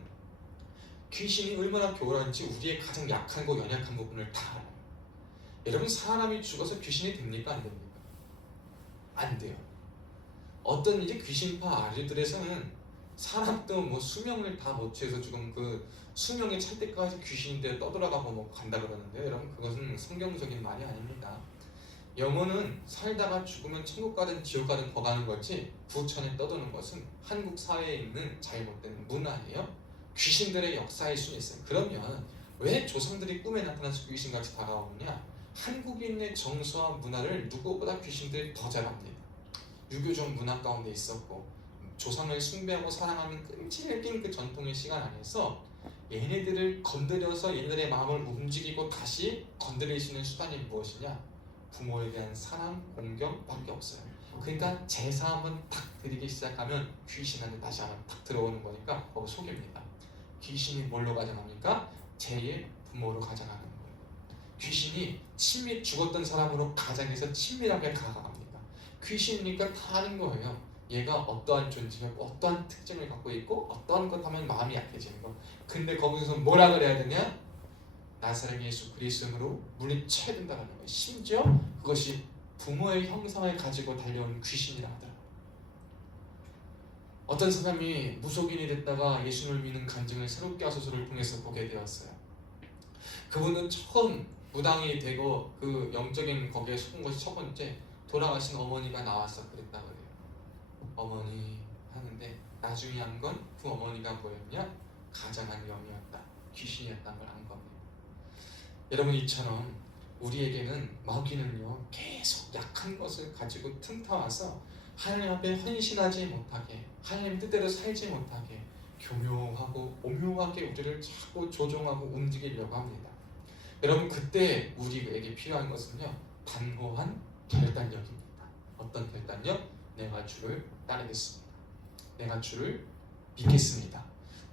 귀신이 얼마나 교활한지 우리의 가장 약한 거, 연약한 부분을 다 알아요. 여러분, 사람이 죽어서 귀신이 됩니까? 안 됩니까? 안 돼요. 어떤 이제 귀신파 아류들에서는 사람도 뭐 수명을 다 못 취해서 지금 그 수명에 찰 때까지 귀신인데 떠돌아가고 뭐 간다 그러는데요. 여러분, 그것은 성경적인 말이 아닙니다. 영혼은 살다가 죽으면 천국 가든 지옥 가든 거가는 거지 부천에 떠도는 것은 한국 사회에 있는 잘못된 문화예요. 귀신들의 역사일 수 있어요. 그러면 왜 조상들이 꿈에 나타나서 귀신같이 다가오느냐? 한국인의 정서와 문화를 누구보다 귀신들이 더 잘 압니다. 유교적 문화 가운데 있었고 조상을 숭배하고 사랑하는 끈질긴 그 전통의 시간 안에서 얘네들을 건드려서 얘네들의 마음을 움직이고 다시 건드릴 수 있는 수단이 무엇이냐? 부모에 대한 사랑, 공경밖에 없어요. 그러니까 제사 한번 탁 드리기 시작하면 귀신한테 다시 한번 탁 들어오는 거니까 거기 속입니다. 귀신이 뭘로 가장합니까? 제2의 부모로 가장하는 거예요. 귀신이 죽었던 사람으로 가장해서 친밀하게 다가갑니다. 귀신이니까 다 아는 거예요. 얘가 어떠한 존재고 어떠한 특징을 갖고 있고 어떠한 것 하면 마음이 약해지는 거. 근데 거기서 뭐라 그래야 되냐? 나사렛 예수 그리스도로 물리쳐야 된다는 거예요. 심지어 그것이 부모의 형상을 가지고 달려온 귀신이라 하더라고요. 어떤 사람이 무속인이 됐다가 예수를 믿는 간증을 새롭게 하소서를 통해서 보게 되었어요. 그분은 처음 무당이 되고 그 영적인 거기에 속은 것이 첫 번째, 돌아가신 어머니가 나와서 그랬다 그래요. 어머니 하는데 나중에 한 건 그 어머니가 뭐였냐? 가장한 영이었다, 귀신이었다는 걸 안 겁니다. 여러분, 이처럼 우리에게는 마귀는요 계속 약한 것을 가지고 틈타와서 하나님 앞에 헌신하지 못하게, 하나님 뜻대로 살지 못하게 교묘하고 오묘하게 우리를 자꾸 조종하고 움직이려고 합니다. 여러분, 그때 우리에게 필요한 것은요 단호한 결단력입니다. 어떤 결단력? 내가 주를 따르겠습니다. 내가 주를 믿겠습니다.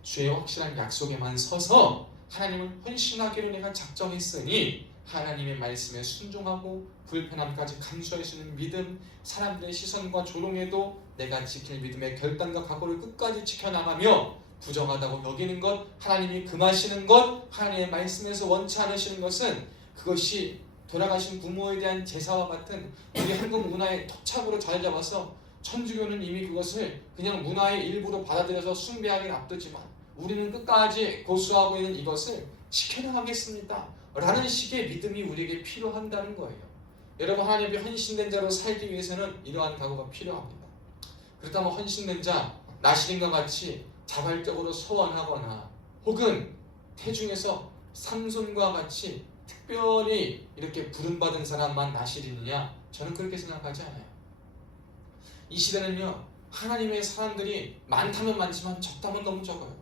주의 확실한 약속에만 서서 하나님을 헌신하기로 내가 작정했으니 하나님의 말씀에 순종하고 불편함까지 감수할 수 있는 믿음, 사람들의 시선과 조롱에도 내가 지킬 믿음의 결단과 각오를 끝까지 지켜나가며 부정하다고 여기는 것, 하나님이 금하시는 것, 하나님의 말씀에서 원치 않으시는 것은 그것이 돌아가신 부모에 대한 제사와 같은 우리 한국 문화의 토착으로 자리 잡아서 천주교는 이미 그것을 그냥 문화의 일부로 받아들여서 숭배하기는 앞두지만 우리는 끝까지 고수하고 있는 이것을 지켜나가겠습니다 라는 식의 믿음이 우리에게 필요한다는 거예요. 여러분, 하나님 앞에 헌신된 자로 살기 위해서는 이러한 각오가 필요합니다. 그렇다면 헌신된 자, 나시린과 같이 자발적으로 소원하거나 혹은 태중에서 삼손과 같이 특별히 이렇게 부름받은 사람만 나시린이냐? 저는 그렇게 생각하지 않아요. 이 시대는요 하나님의 사람들이 많다면 많지만 적다면 너무 적어요.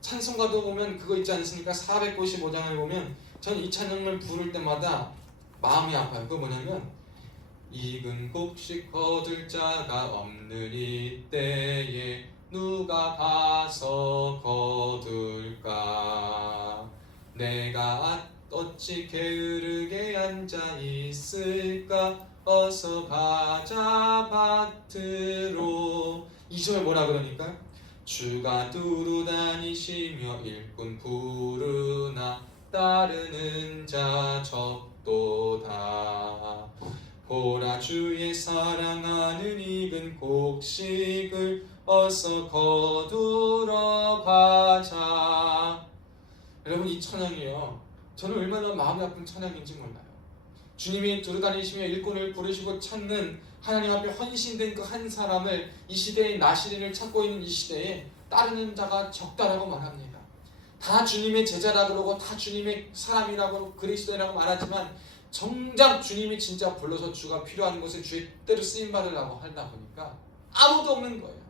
찬송가도 보면 그거 있지 않습니까? 495장을 보면 전 이 찬양을 부를 때마다 마음이 아파요. 그거 뭐냐면 익은 곡식 거둘 자가 없는 이때에 누가 가서 거둘까? 내가 어찌 게으르게 앉아 있을까? 어서 가자 밭으로. 2절에 뭐라 그러니까? 주가 두루 다니시며 일꾼 부르나 따르는 자 적도다. 보라 주의 사랑하는 익은 곡식을 어서 거두러 가자. 여러분, 이 찬양이요, 저는 얼마나 마음이 아픈 찬양인지 몰라요. 주님이 두루다니시며 일꾼을 부르시고 찾는 하나님 앞에 헌신된 그 한 사람을 이 시대의 나시린을 찾고 있는 이 시대에 따르는 자가 적다라고 말합니다. 다 주님의 제자라 그러고 다 주님의 사람이라고 그리스도라고 말하지만 정작 주님이 진짜 불러서 주가 필요한 곳에 주의 뜻대로 쓰임받으려고 하다 보니까 아무도 없는 거예요.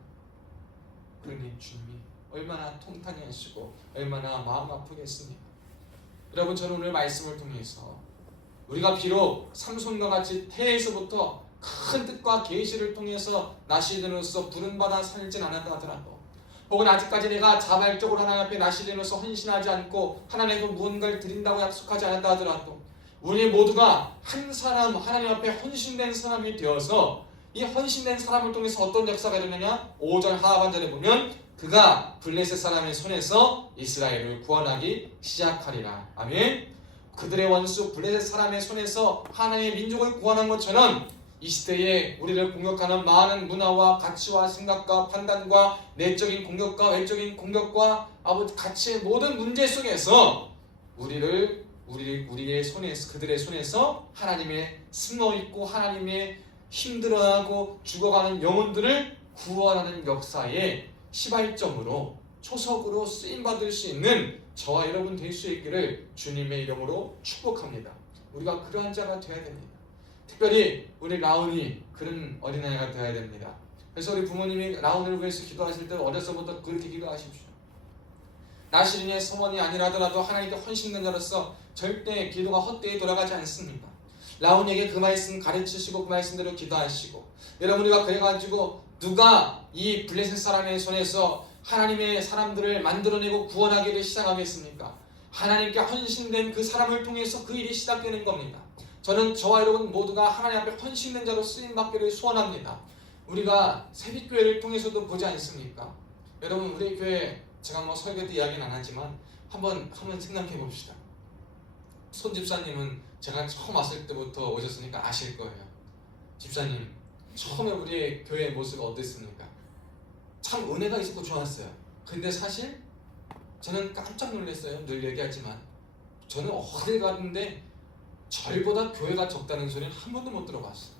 그러니 주님이 얼마나 통탄히 하시고 얼마나 마음 아프겠습니까? 여러분, 저는 오늘 말씀을 통해서 우리가 비록 삼손과 같이 태에서부터 큰 뜻과 계시를 통해서 나시린으로서 부름받아 살진 않았다 하더라도, 혹은 아직까지 내가 자발적으로 하나님 앞에 나시린으로서 헌신하지 않고 하나님께 무언가를 드린다고 약속하지 않았다 하더라도, 우리 모두가 한 사람 하나님 앞에 헌신된 사람이 되어서 이 헌신된 사람을 통해서 어떤 역사가 일어나냐? 5절 하반절에 보면 그가 블레셋 사람의 손에서 이스라엘을 구원하기 시작하리라. 아멘. 그들의 원수 블레셋 사람의 손에서 하나님의 민족을 구원한 것처럼 이 시대에 우리를 공격하는 많은 문화와 가치와 생각과 판단과 내적인 공격과 외적인 공격과 가치의 모든 문제 속에서 우리의 손에서, 그들의 손에서 하나님의 숨어있고 하나님의 힘들어하고 죽어가는 영혼들을 구원하는 역사의 시발점으로 초석으로 쓰임받을 수 있는 저와 여러분 될 수 있기를 주님의 이름으로 축복합니다. 우리가 그러한 자가 되어야 됩니다. 특별히 우리 라온이 그런 어린아이가 되어야 됩니다. 그래서 우리 부모님이 라온을 위해서 기도하실 때 어려서부터 그렇게 기도하십시오. 나시린의 소원이 아니라더라도 하나님께 헌신된 자로서 절대 기도가 헛되이 돌아가지 않습니다. 라온에게 그 말씀 가르치시고 그 말씀대로 기도하시고, 여러분, 우리가 그래가지고 누가 이 블레셋 사람의 손에서 하나님의 사람들을 만들어내고 구원하기를 시작하겠습니까? 하나님께 헌신된 그 사람을 통해서 그 일이 시작되는 겁니다. 저는 저와 여러분 모두가 하나님 앞에 헌신된 자로 쓰임받기를 소원합니다. 우리가 새빛교회를 통해서도 보지 않습니까? 여러분, 우리 교회 제가 설교 때 이야기는 안 하지만 한번 생각해 봅시다. 손 집사님은 제가 처음 왔을 때부터 오셨으니까 아실 거예요. 집사님, 처음에 우리 교회의 모습이 어땠습니까? 참 은혜가 있었고 좋았어요. 근데 사실 저는 깜짝 놀랐어요. 늘 얘기하지만 저는 어딜 갔는데 절보다 교회가 적다는 소리는 한 번도 못 들어봤어요.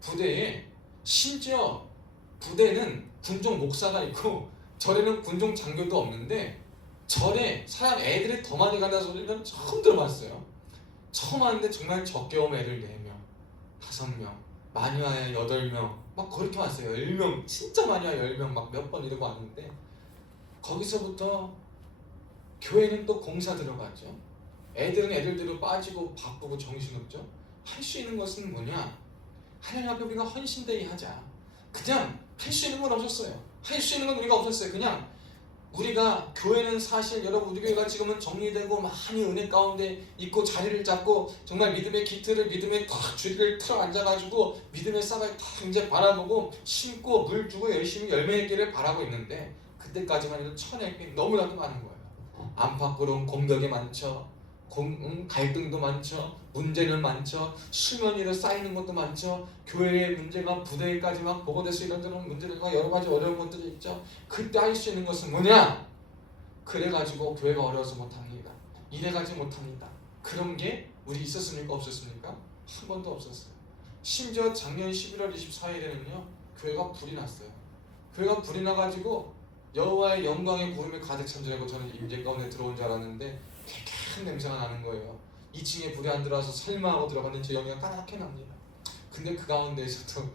부대에, 심지어 부대는 군종 목사가 있고 절에는 군종 장교도 없는데 절에 사람 애들이 더 많이 간다는 소리는 처음 들어봤어요. 처음 왔는데 정말 적게 오면 애들 4명, 5명, 많이 와야 8명 막 그렇게 왔어요. 10명, 진짜 많이 와야 10명 막 몇 번 이러고 왔는데, 거기서부터 교회는 또 공사 들어갔죠. 애들은 애들대로 빠지고 바쁘고 정신없죠. 할 수 있는 것은 뭐냐? 하나님 앞에 우리가 헌신되이 하자. 그냥 할 수 있는 건 없었어요. 할 수 있는 건 우리가 없었어요. 그냥 우리가, 교회는 사실 여러분, 우리 교회가 지금은 정리되고 많이 은혜 가운데 있고 자리를 잡고 정말 믿음의 기틀을, 믿음의 딱 줄기를 틀어 앉아가지고 믿음의 싹을 딱 이제 바라보고 심고 물 주고 열심히 열매 맺기를 바라고 있는데, 그때까지만 해도 쳐낼 게 너무나도 많은 거예요. 안팎으로는 공격이 많죠. 갈등도 많죠. 문제는 많죠. 수면위로 쌓이는 것도 많죠. 교회의 문제가 부대까지 막 보고돼서 이런저런 문제들과 여러 가지 어려운 것들이 있죠. 그때 할 수 있는 것은 뭐냐? 그래가지고 교회가 어려워서 못합니다. 이래가지고 못합니다. 그런 게 우리 있었습니까? 없었습니까? 한 번도 없었어요. 심지어 작년 11월 24일에는요 교회가 불이 났어요. 교회가 불이 나가지고 여호와의 영광의 구름이 가득 찬 줄 알고 저는 임재 가운데 들어온 줄 알았는데 큰 냄새가 나는 거예요. 2층에 불이 안 들어와서 설마 하고 들어갔는데 제 영이가 까맣게 납니다. 근데 그 가운데에서도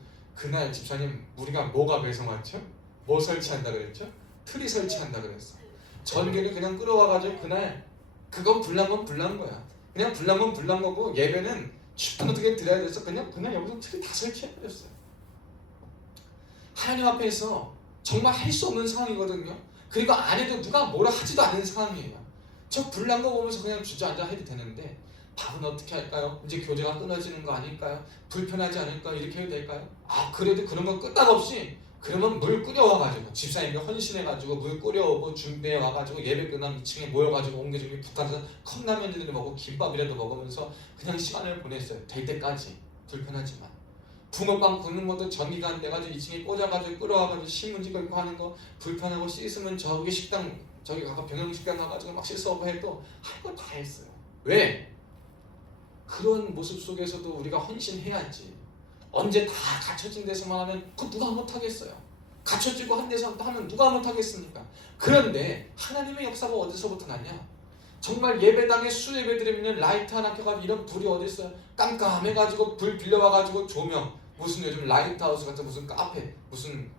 그날 집사님 우리가 뭐가 배송왔죠? 뭐 설치한다 그랬죠? 틀이 설치한다 그랬어. 전기를 그냥 끌어와가지고 그날 그건 불난 건 불난 거야. 그냥 불난 건 불난 거고 예배는 어떻게 드려야 돼서 그냥 여기서 틀이 다 설치해버렸어요. 하나님 앞에서 정말 할 수 없는 상황이거든요. 그리고 안 해도 누가 뭐라 하지도 않는 상황이에요. 저 불난 거 보면서 그냥 주저앉아 해도 되는데 밥은 어떻게 할까요? 이제 교제가 끊어지는 거 아닐까요? 불편하지 않을까요? 이렇게 해도 될까요? 그래도 그런 거 끄떡없이 그러면 물 끓여와가지고 집사님이 헌신해가지고 물 끓여오고 준비해와가지고 예배 끝나면 2층에 모여가지고 옹기종기 붙어서 컵라면이라도 먹고 김밥이라도 먹으면서 그냥 시간을 보냈어요. 될 때까지. 불편하지만 붕어빵 굽는 것도 전기가 안 돼가지고 2층에 꽂아가지고 끓여와가지고 신문지 걸고 하는 거 불편하고 씻으면 저기 식당 저기 가서 병영식당 가가지고 막 씻어오고 해도 할 거 다 했어요. 왜? 그런 모습 속에서도 우리가 헌신해야지. 언제 다 갖춰진 데서만 하면 그 누가 못하겠어요. 갖춰지고 한 데서 하면 누가 못하겠습니까? 그런데 하나님의 역사가 어디서부터 났냐? 정말 예배당에 수예배 드리면 라이트 하나 켜가지고 이런 불이 어디 있어요? 깜깜해가지고 불 빌려와가지고 조명 무슨 요즘 라이트하우스 같은 무슨 카페 무슨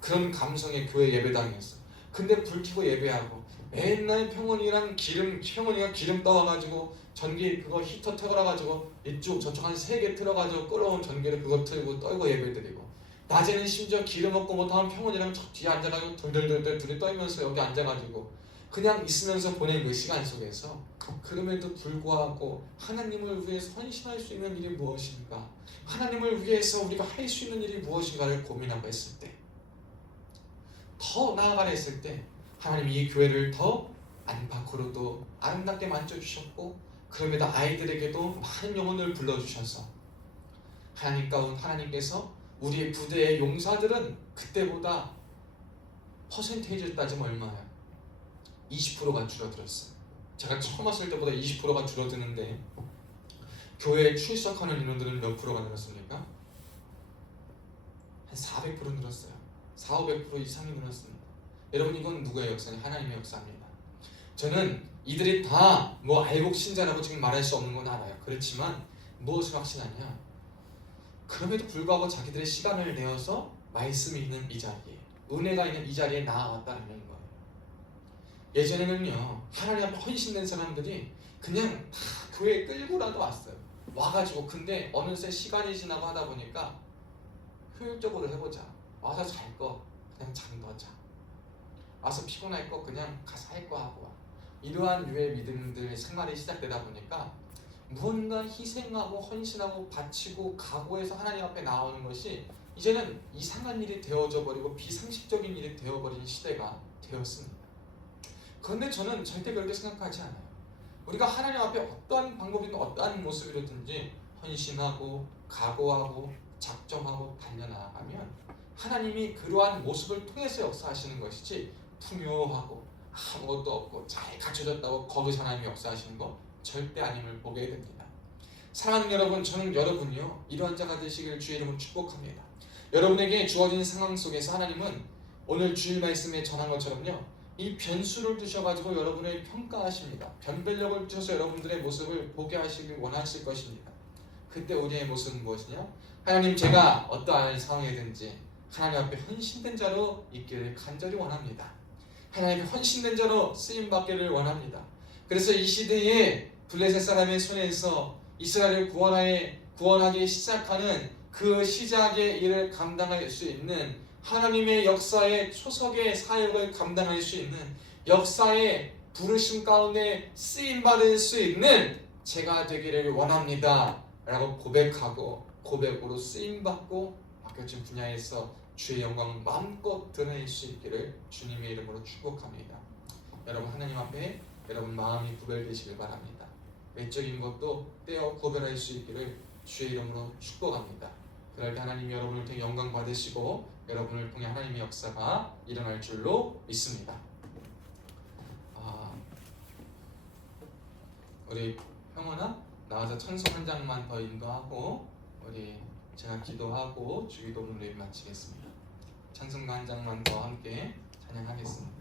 그런 감성의 교회 예배당이었어. 근데 불 켜고 예배하고 맨날 평원이랑 평원이가 기름 떠와가지고 전기 그거 히터 태워가지고 이쪽 저쪽 한 3개 틀어가지고 끓어온 전기를 그거 틀고 떨고 예배드리고 낮에는 심지어 기름 없고 못하면 평원이랑 저 뒤에 앉아가지고 덜덜덜덜 둘이 떨면서 여기 앉아가지고 그냥 있으면서 보낸 그 시간 속에서 그럼에도 불구하고 하나님을 위해서 헌신할 수 있는 일이 무엇인가, 하나님을 위해서 우리가 할 수 있는 일이 무엇인가를 고민하고 했을 때, 더 나아가려 했을 때 하나님이 이 교회를 더 안팎으로도 아름답게 만져주셨고 그럼에도 아이들에게도 많은 영혼을 불러주셔서 하나님께서 우리의 부대의 용사들은 그때보다 퍼센테이지를 따지면 얼마예요? 20%가 줄어들었어요. 제가 처음 왔을 때보다 20%가 줄어드는데 교회에 출석하는 인원들은 몇 프로가 늘었습니까? 한 400% 늘었어요. 400~500% 이상이 늘었습니다. 여러분 이건 누구의 역사냐? 하나님의 역사입니다. 저는 이들이 다 뭐 알곡 신자라고 지금 말할 수 없는 건 알아요. 그렇지만 무엇을 확신하냐? 그럼에도 불구하고 자기들의 시간을 내어서 말씀이 있는 이 자리에, 은혜가 있는 이 자리에 나아왔다는 거예요. 예전에는요 하나님 앞에 헌신된 사람들이 그냥 다 교회에 끌고라도 왔어요. 와가지고 근데 어느새 시간이 지나고 하다 보니까 효율적으로 해보자. 와서 잘 거 그냥 잠더 자. 와서 피곤할 거 그냥 가서 할 거 하고 와. 이러한 유의 믿음들 생활이 시작되다 보니까 무언가 희생하고 헌신하고 바치고 각오해서 하나님 앞에 나오는 것이 이제는 이상한 일이 되어져 버리고 비상식적인 일이 되어버린 시대가 되었습니다. 그런데 저는 절대 그렇게 생각하지 않아요. 우리가 하나님 앞에 어떠한 방법이든 어떠한 모습이든지 헌신하고 각오하고 작정하고 달려나가면 하나님이 그러한 모습을 통해서 역사하시는 것이지 풍요하고 아무것도 없고 잘 갖춰졌다고 거기서 하나님이 역사하시는 거 절대 아님을 보게 됩니다. 사랑하는 여러분, 저는 여러분이요 이러한 자가 되시기를 주의 이름으로 축복합니다. 여러분에게 주어진 상황 속에서 하나님은 오늘 주일 말씀에 전한 것처럼요 이 변수를 두셔가지고 여러분을 평가하십니다. 변별력을 두셔서 여러분들의 모습을 보게 하시길 원하실 것입니다. 그때 우리의 모습은 무엇이냐? 하나님 제가 어떠한 상황이든지 하나님 앞에 헌신된 자로 있기를 간절히 원합니다. 하나님의 헌신된 자로 쓰임받기를 원합니다. 그래서 이 시대에 블레셋 사람의 손에서 이스라엘을 구원하기 시작하는 그 시작의 일을 감당할 수 있는 하나님의 역사의 초석의 사역을 감당할 수 있는 역사의 부르심 가운데 쓰임받을 수 있는 제가 되기를 원합니다 라고 고백하고 고백으로 쓰임받고 맡겨진 분야에서 주의 영광을 마음껏 드러낼 수 있기를 주님의 이름으로 축복합니다. 여러분 하나님 앞에 여러분 마음이 구별되시길 바랍니다. 외적인 것도 떼어 구별할 수 있기를 주의 이름으로 축복합니다. 그럴 때 하나님이 여러분을 통해 영광 받으시고 여러분을 통해 하나님의 역사가 일어날 줄로 믿습니다. 우리 형원아 나와서 찬송 한 장만 더 인도하고 우리 제가 기도하고 주기도문을 마치겠습니다. 찬송가 한 장만 더 함께 찬양하겠습니다.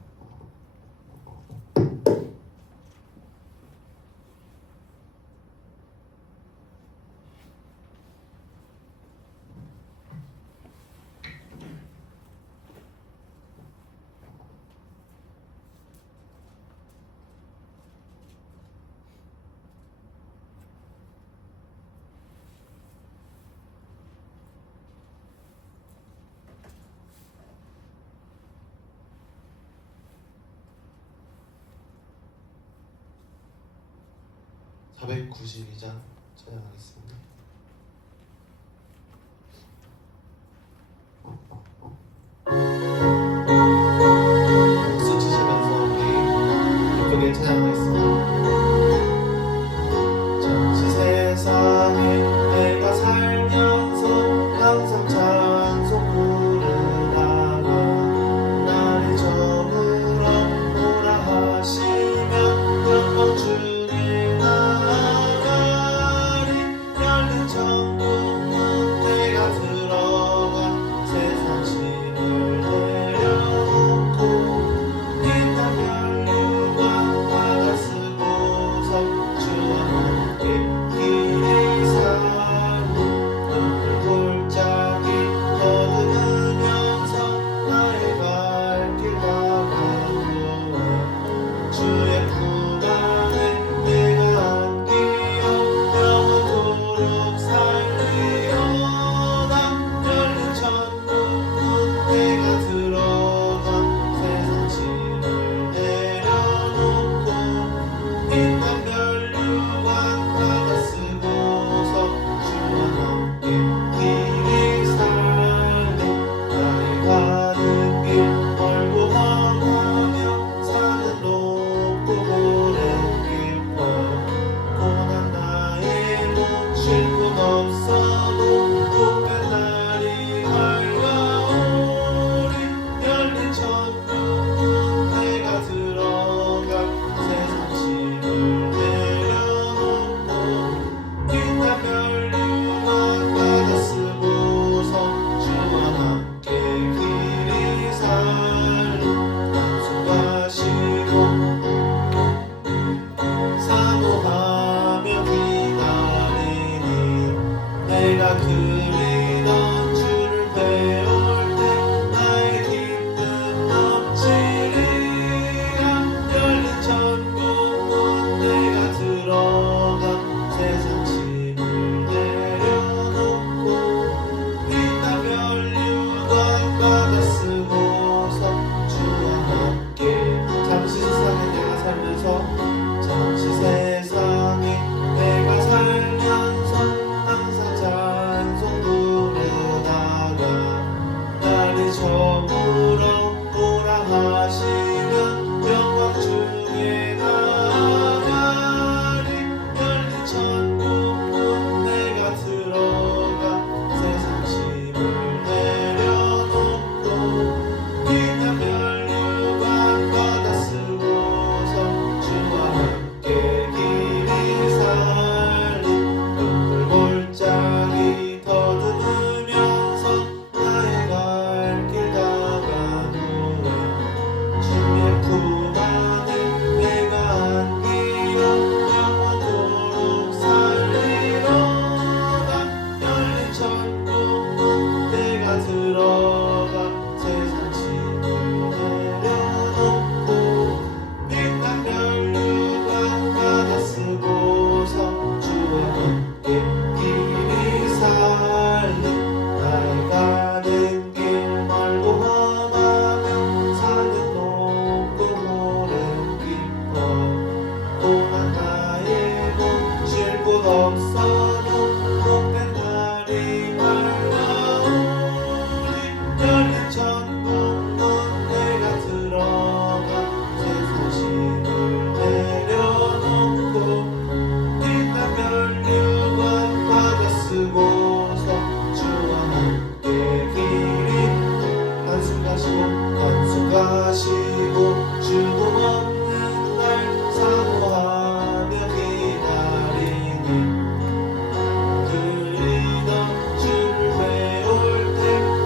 492장 찬양하겠습니다. 박수 치시면서 우리 기쁘게 찬양하겠습니다. 잠시 세상에 내가 살면서 항상 찬송 부르다가 나를 저물어 오라 하시면 영광 주님 나가리. 열린 천국문 내가 들어가 세상 짐을 내려놓고 빛난 멸류관 바다 쓰고서 주와 함께 길이 살고 눈물 골짜기 더듬으면서 나의 발길 나가고 주의 품 안에 내가 안기어 영원토록 살리로다. 열린 천국문 내가 들어가 세상 짐을 내려놓고 빛난 멸류관 바다 쓰고서 주와 함께 길이 살리. 나의 가는 길 멀고 험하며 산은 높고 오랜 깊어 고난 나의 몸 쉴 곳 없어도 굽은 날이 밝아오리. 열린 천국문 내가 들어가 세상 짐을 내려놓고 빛난 멸류관 바다 쓰고서 주와 함께 길이 살리. 한숨 쉬고 사모하며 기다리니 내가 그리던 주를 배울 때 나의 기쁨 넘치리라. 열린 천국문 내가 들어가 세상 짐을 내려놓고 빛난 멸류관 바다 쓰고서 주와 함께. 잠시 세상에 내가 살면서 잠시 세상에 내가 살면서 항상 찬송 부르다가 나를 저물어 오라 하시면 영광 중에 나가리. 열린 천국문 내가 들어가 세상 짐을 내려놓고 빛난 멸류관 바다 쓰고서 주와 함께 길이 살리. 눈물 골짜기 더듬으면서 나의 발길 나간 후에 주의 품 안에 내가 안기어 영원토록 살리로다. 열린 천국문 내가 들어가 세상 짐을 내려놓고 빛난 멸류관 바다 쓰고서 주와 함께 길이 살리. 나의 가는 길 멀고 험하며 산은 높고 오랜 깊어 고난 나의 몸 쉴 곳 없어도 못된 날이 밝아오리. 열린 천국문 내가 들어가 세상 짐을 내려놓고 빛난 멸류관 바다 쓰고서 주와 함께 길이. 한숨 가시고 죽음 없는 날 사모하며 기다리니 그리던 주를 배울 때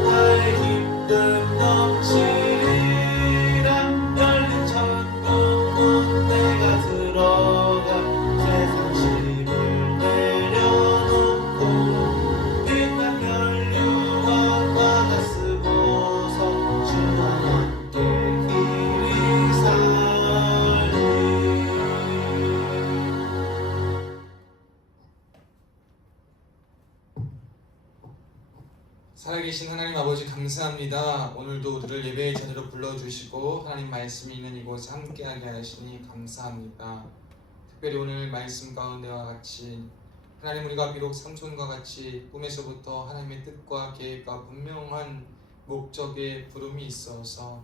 나의 기쁨 넘치리라. 열린 천국문 내가 들어가 세상 짐을 내려놓고 빛난 멸류관 바다 쓰고서 주와 함께 길이 살리. 살아계신 하나님 아버지 감사합니다. 오늘도 우리를 예배의 자리로 불러주시고 하나님 말씀이 있는 이곳에 함께하게 하시니 감사합니다. 특별히 오늘 말씀 가운데와 같이 하나님, 우리가 비록 삼손과 같이 꿈에서부터 하나님의 뜻과 계획과 분명한 목적의 부름이 있어서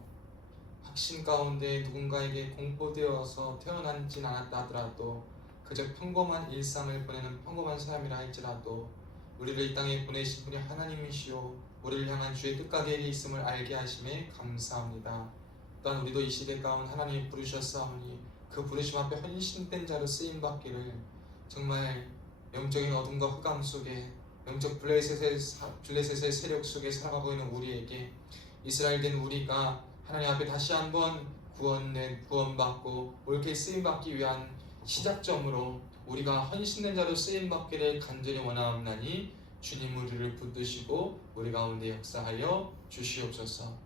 확신 가운데 누군가에게 공포되어서 태어나진 않았다 하더라도 그저 평범한 일상을 보내는 평범한 사람이라 할지라도 우리를 이 땅에 보내신 분이 하나님이시오 우리를 향한 주의 뜻과 계획이 있음을 알게 하심에 감사합니다. 또한 우리도 이 시대 가운데 하나님이 부르셨사오니 그 부르심 앞에 헌신된 자로 쓰임받기를 정말 영적인 어둠과 흑암 속에 영적 블레셋의 세력 속에 살아가고 있는 우리에게 이스라엘 된 우리가 하나님 앞에 다시 한번 구원받고 옳게 쓰임받기 위한 시작점으로 우리가 헌신된 자로 쓰임받기를 간절히 원하옵나니 주님 우리를 붙드시고 우리 가운데 역사하여 주시옵소서.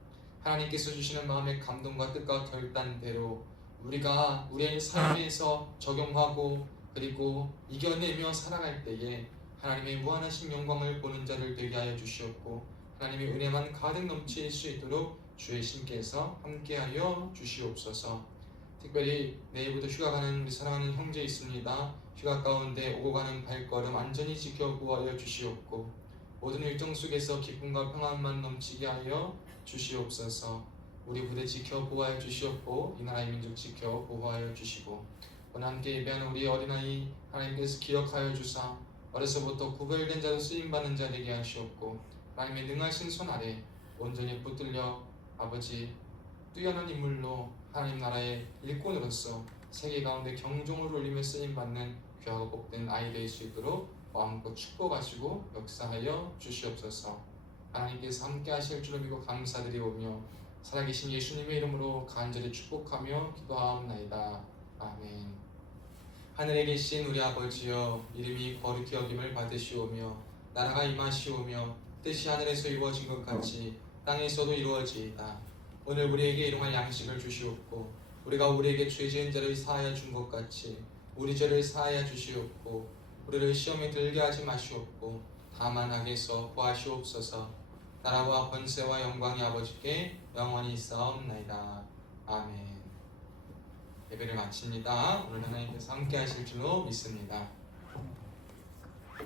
하나님께서 주시는 마음의 감동과 뜻과 결단대로 우리가 우리의 삶에서 적용하고 그리고 이겨내며 살아갈 때에 하나님의 무한하신 영광을 보는 자를 되게 하여 주시옵고 하나님의 은혜만 가득 넘칠 수 있도록 주의 신께서 함께하여 주시옵소서. 특별히 내일부터 휴가 가는 우리 사랑하는 형제 있습니다. 휴가 가운데 오고 가는 발걸음 안전히 지켜 보호하여 주시옵고 모든 일정 속에서 기쁨과 평안만 넘치게 하여 주시옵소서. 우리 부대 지켜 보호하여 주시옵고 이 나라의 민족 지켜 보호하여 주시고 오늘 함께 예배하는 우리 어린아이 하나님께서 기억하여 주사 어려서부터 구별된 자로 쓰임받는 자 되게 하시옵고 하나님의 능하신 손 아래 온전히 붙들려 아버지 뛰어난 인물로 하나님 나라의 일꾼으로서 세계 가운데 경종을 울리며 쓰임받는 귀하고 복된 아이 될 수 있도록 마음껏 축복하시고 역사하여 주시옵소서. 하나님께서 함께 하실 줄을 믿고 감사드리오며 살아계신 예수님의 이름으로 간절히 축복하며 기도하옵나이다. 아멘. 하늘에 계신 우리 아버지여 이름이 거룩히 여김을 받으시오며 나라가 임하시오며 뜻이 하늘에서 이루어진 것 같이 땅에서도 이루어지이다. 오늘 우리에게 일용할 양식을 주시옵고 우리가 우리에게 죄 지은 자를 사하여 준 것 같이 우리 죄를 사하여 주시옵고 우리를 시험에 들게 하지 마시옵고 다만 악에서 구하시옵소서. 나라와 권세와 영광이 아버지께 영원히 있사옵나이다. 아멘. 예배를 마칩니다. 오늘 하나님께서 함께 하실 줄로 믿습니다.